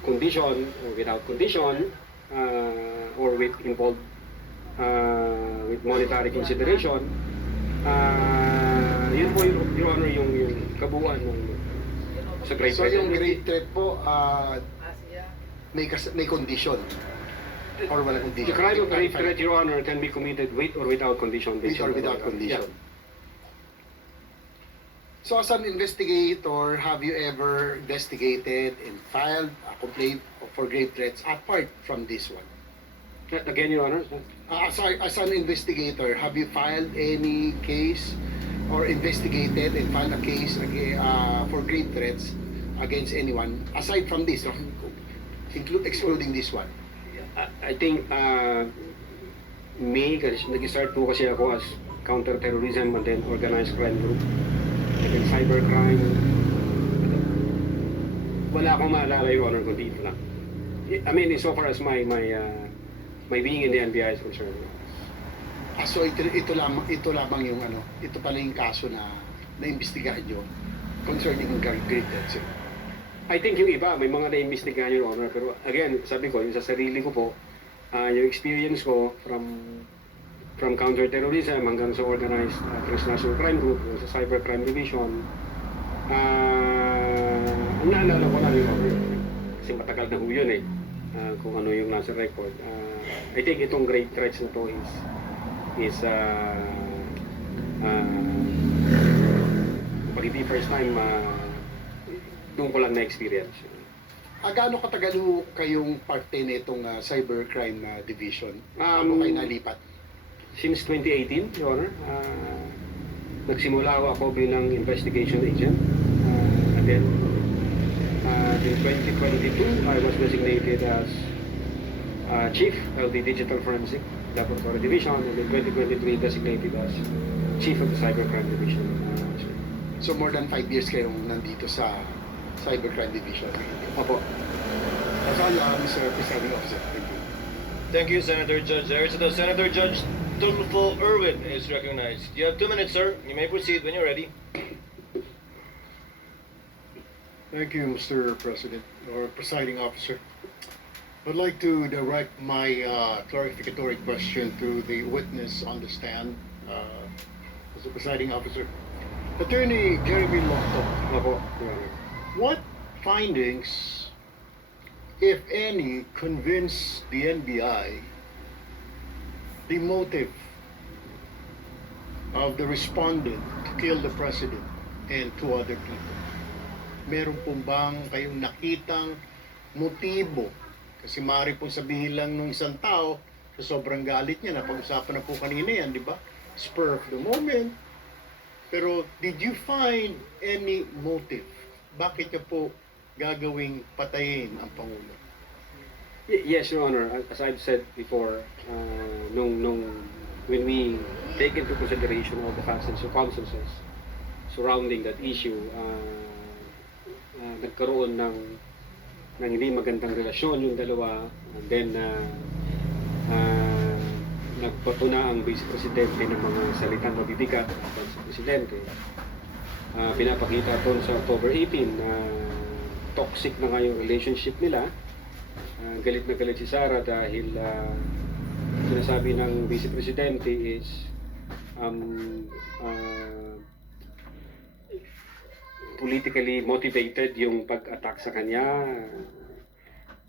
condition or without condition, or with involved with monetary consideration, yun po Your Honor yung kabuuan ng sa grave So threat. yung grave threat po, may condition or walang The condition? crime of grave threat, Your Honor, can be committed with or without condition. With or without condition. Yeah. So as an investigator, have you ever investigated and filed a complaint for grave threats apart from this one? Again, Your Honor. As an investigator, have you filed any case or investigated and filed a case for grave threats against anyone aside from this, no? Excluding this one? I think May, kasi nag-start po kasi ako as counter-terrorism and then organized crime group. And then cybercrime. Wala akong maalala, Your Honor, kundi ito lang. I mean, so far as my being in the NBI is concerned. So ito lamang yung ito pala yung kaso na naimbestigahan nyo concerning grave threats. I think yung iba, may mga na-investigahan, Your Honor. Pero again, sabi ko, yung sa sarili ko po, yung experience ko from counter-terrorism hanggang sa organized transnational crime group, sa cybercrime division, ang naalala ko lang, Your Honor, kasi matagal na ho yun eh, kung ano yung nasa record. I think itong grave threats na to is pag hindi first time, doon ko lang na-experience. Gaano katagal ho kayong parte nitong cybercrime division? Ano kayo nalipat? Since 2018, Your Honor, nagsimula ako bilang investigation agent. And then, in 2022, I was designated as chief of the Digital Forensic Laboratory Division, and in 2023, designated as chief of the Cybercrime Division. So more than 5 years kayong nandito sa Cybercrime Division. Opo. That's all, Mr. Presiding Officer. Thank you. Thank you, Senator Judge Eric. So Senator Judge Tulfo Irwin is recognized. You have 2 minutes, sir. You may proceed when you're ready. Thank you, Mr. President, or Presiding Officer. I'd like to direct my clarificatory question to the witness on the stand, Mr. Presiding Officer. Attorney Jeremy Locto, Opo, Your Honor. what findings, if any, convince the NBI the motive of the respondent to kill the President and 2 other people? Meron pong bang kayong nakitang motibo? Kasi maaari pong sabihin lang nung isang tao sa sobrang galit niya, napag-usapan na po kanina yan, di ba? Spur of the moment. Pero did you find any motive? Bakit niya po gagawing patayin ang Pangulo? Yes, Your Honor. As I've said before, when we take into consideration all the facts and circumstances surrounding that issue, nagkaroon ng hindi magandang relasyon yung dalawa, and then nagpatuna ang Vice Presidente ng mga salitang mabibigat laban sa Presidente. Pinapakita ito sa October 18 na toxic na nga yung relationship nila. Galit na galit si Sara dahil sinasabi ng Vice Presidente is politically motivated yung pag-attack sa kanya.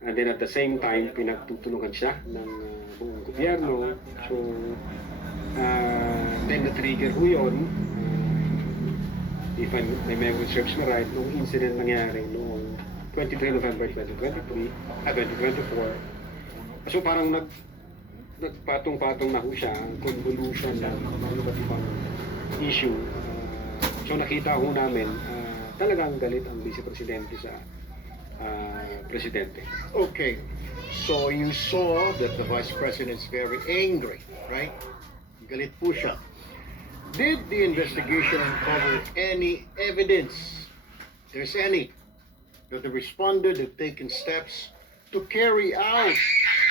And then at the same time, pinagtutulungan siya ng buong gobyerno. So, then na-trigger ho yun, if my memory serves me right, nung incident nangyari noong 23 November 2024. So parang nagpatong-patong na ho siya, convolution ng iba't ibang issue. So nakita ho namin, talagang galit ang Vice Presidente sa Presidente. Okay, so you saw that the Vice President is very angry, right? Galit po siya. Did the investigation uncover any evidence, if there's any, that the respondent had taken steps to carry out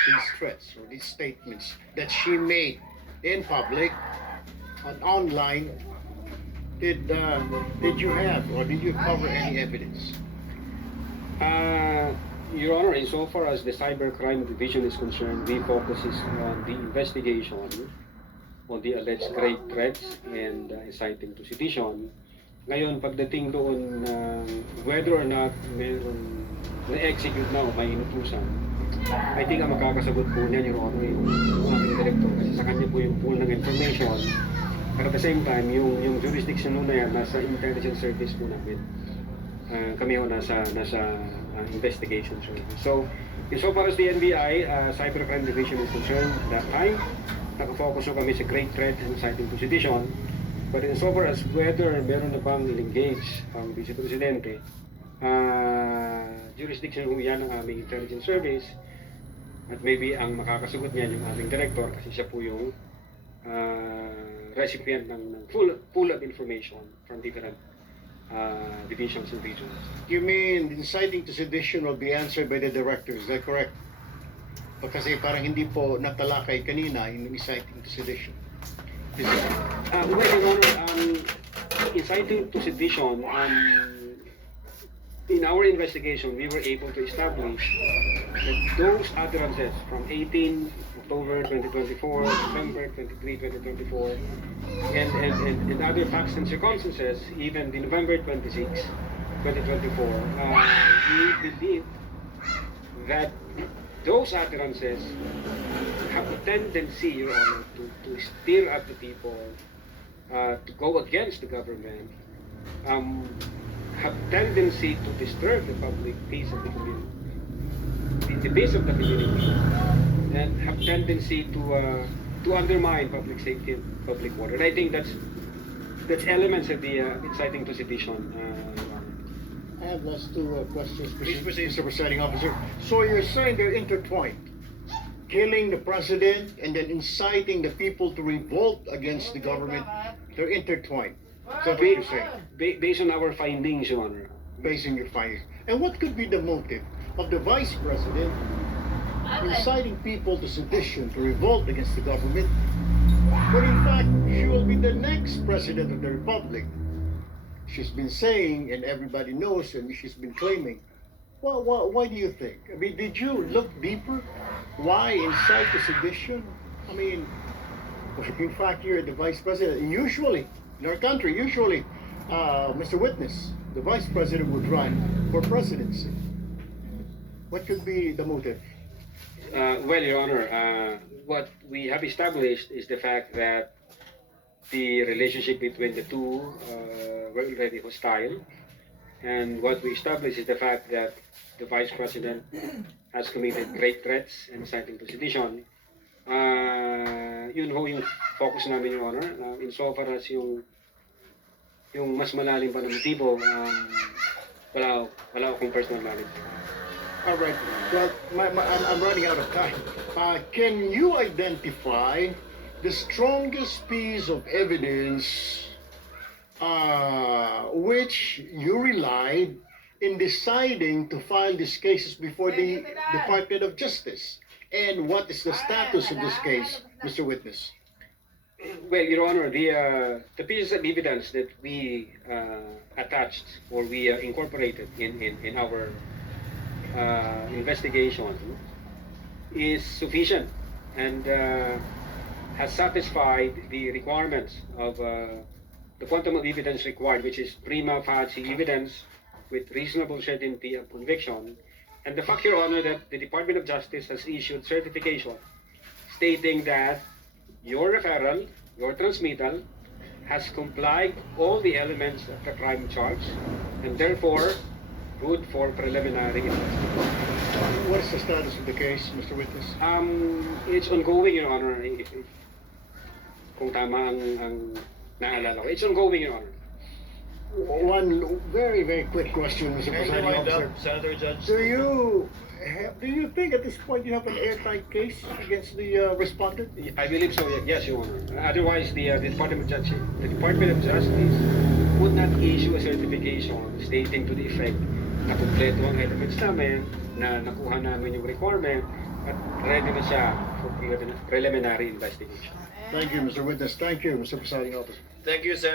these threats or these statements that she made in public and online? Did you have or did you cover any evidence? Your Honor, insofar as the Cybercrime Division is concerned, we focus on the investigation on the alleged grave threats and inciting to sedition. Ngayon, pagdating doon whether or not meron na-execute na o may inutusan, I think ang makakasagot po niyan, Your Honor, yung ating director, kasi sa kanya po yung pool ng information. But at the same time, yung jurisdiction na yan, nasa intelligence service po namin. Kami ho nasa investigation service. So, insofar as the NBI, Cybercrime Division is concerned, that time, nakafocus ho kami sa great threat and inciting to sedition. But insofar as whether meron na bang engage ang Vice Presidente, jurisdiction ho yan ng aming intelligence service, at maybe ang makakasagot niyan yung aming director kasi siya po yung recipient ng full of information from different divisions and regions. You mean inciting to sedition will be answered by the director, is that correct? Kasi parang hindi po natalakay kanina yung inciting to sedition. Well, Your Honor, inciting to sedition, in our investigation, we were able to establish that those utterances from 18 October 2024, November 23, 2024, and other facts and circumstances, even the November 26, 2024, we believe that those utterances have a tendency, Your Honor, to stir up the people, to go against the government, have tendency to disturb the public peace of the community, the peace of the community, and have tendency to undermine public safety and public order. And I think that's That's elements of the inciting to sedition. I have last two questions, Please proceed. Mr. Presiding Officer. So you're saying they're intertwined? Killing the president and then inciting the people to revolt against the government, they're intertwined. Is that what you're saying? Based on our findings, Your Honor. Based on your findings. And what could be the motive of the vice president inciting people to sedition, to revolt against the government, when in fact she will be the next president of the republic? She's been saying, and everybody knows, and she's been claiming. Well, why do you think? I mean, did you look deeper? Why incite the sedition? I mean, in fact, you're the vice president. Usually, in our country, Mr. Witness, the vice president would run for presidency. What could be the motive? Well, Your Honor, what we have established is the fact that the relationship between the two were already hostile. And what we established is the fact that the Vice President has committed great threats and inciting to sedition. Yun ho yung focus namin, Your Honor. Insofar as yung mas malalim pa na motibo, wala akong personal knowledge. All right. Well, I'm running out of time. Can you identify the strongest piece of evidence which you relied in deciding to file these cases before the Department of Justice? And what is the status of this case, Mr. Witness? Well, Your Honor, the pieces of evidence that we attached or we incorporated in our investigation is sufficient and has satisfied the requirements of the quantum of evidence required, which is prima facie evidence with reasonable certainty of conviction. And the fact, Your Honor, that the Department of Justice has issued certification stating that your referral, your transmittal, has complied all the elements of the crime charge and therefore good for preliminary investigation. What is the status of the case, Mr. Witness? It's ongoing, Your Honor. If kung tama ang naalala ko. It's ongoing, Your Honor. One very, very quick question, Mr. Kindly Presiding wind Officer. up, Senator Judge. Do you think at this point you have an airtight case against the respondent? I believe so, yes, Your Honor. Otherwise, the Department of Justice would not issue a certification stating to the effect na kumpleto ang elements namin, na nakuha namin yung requirement, at ready na siya for preliminary investigation. Thank you, Mr. Witness. Thank you, Mr. Presiding Officer. Thank you, Senator.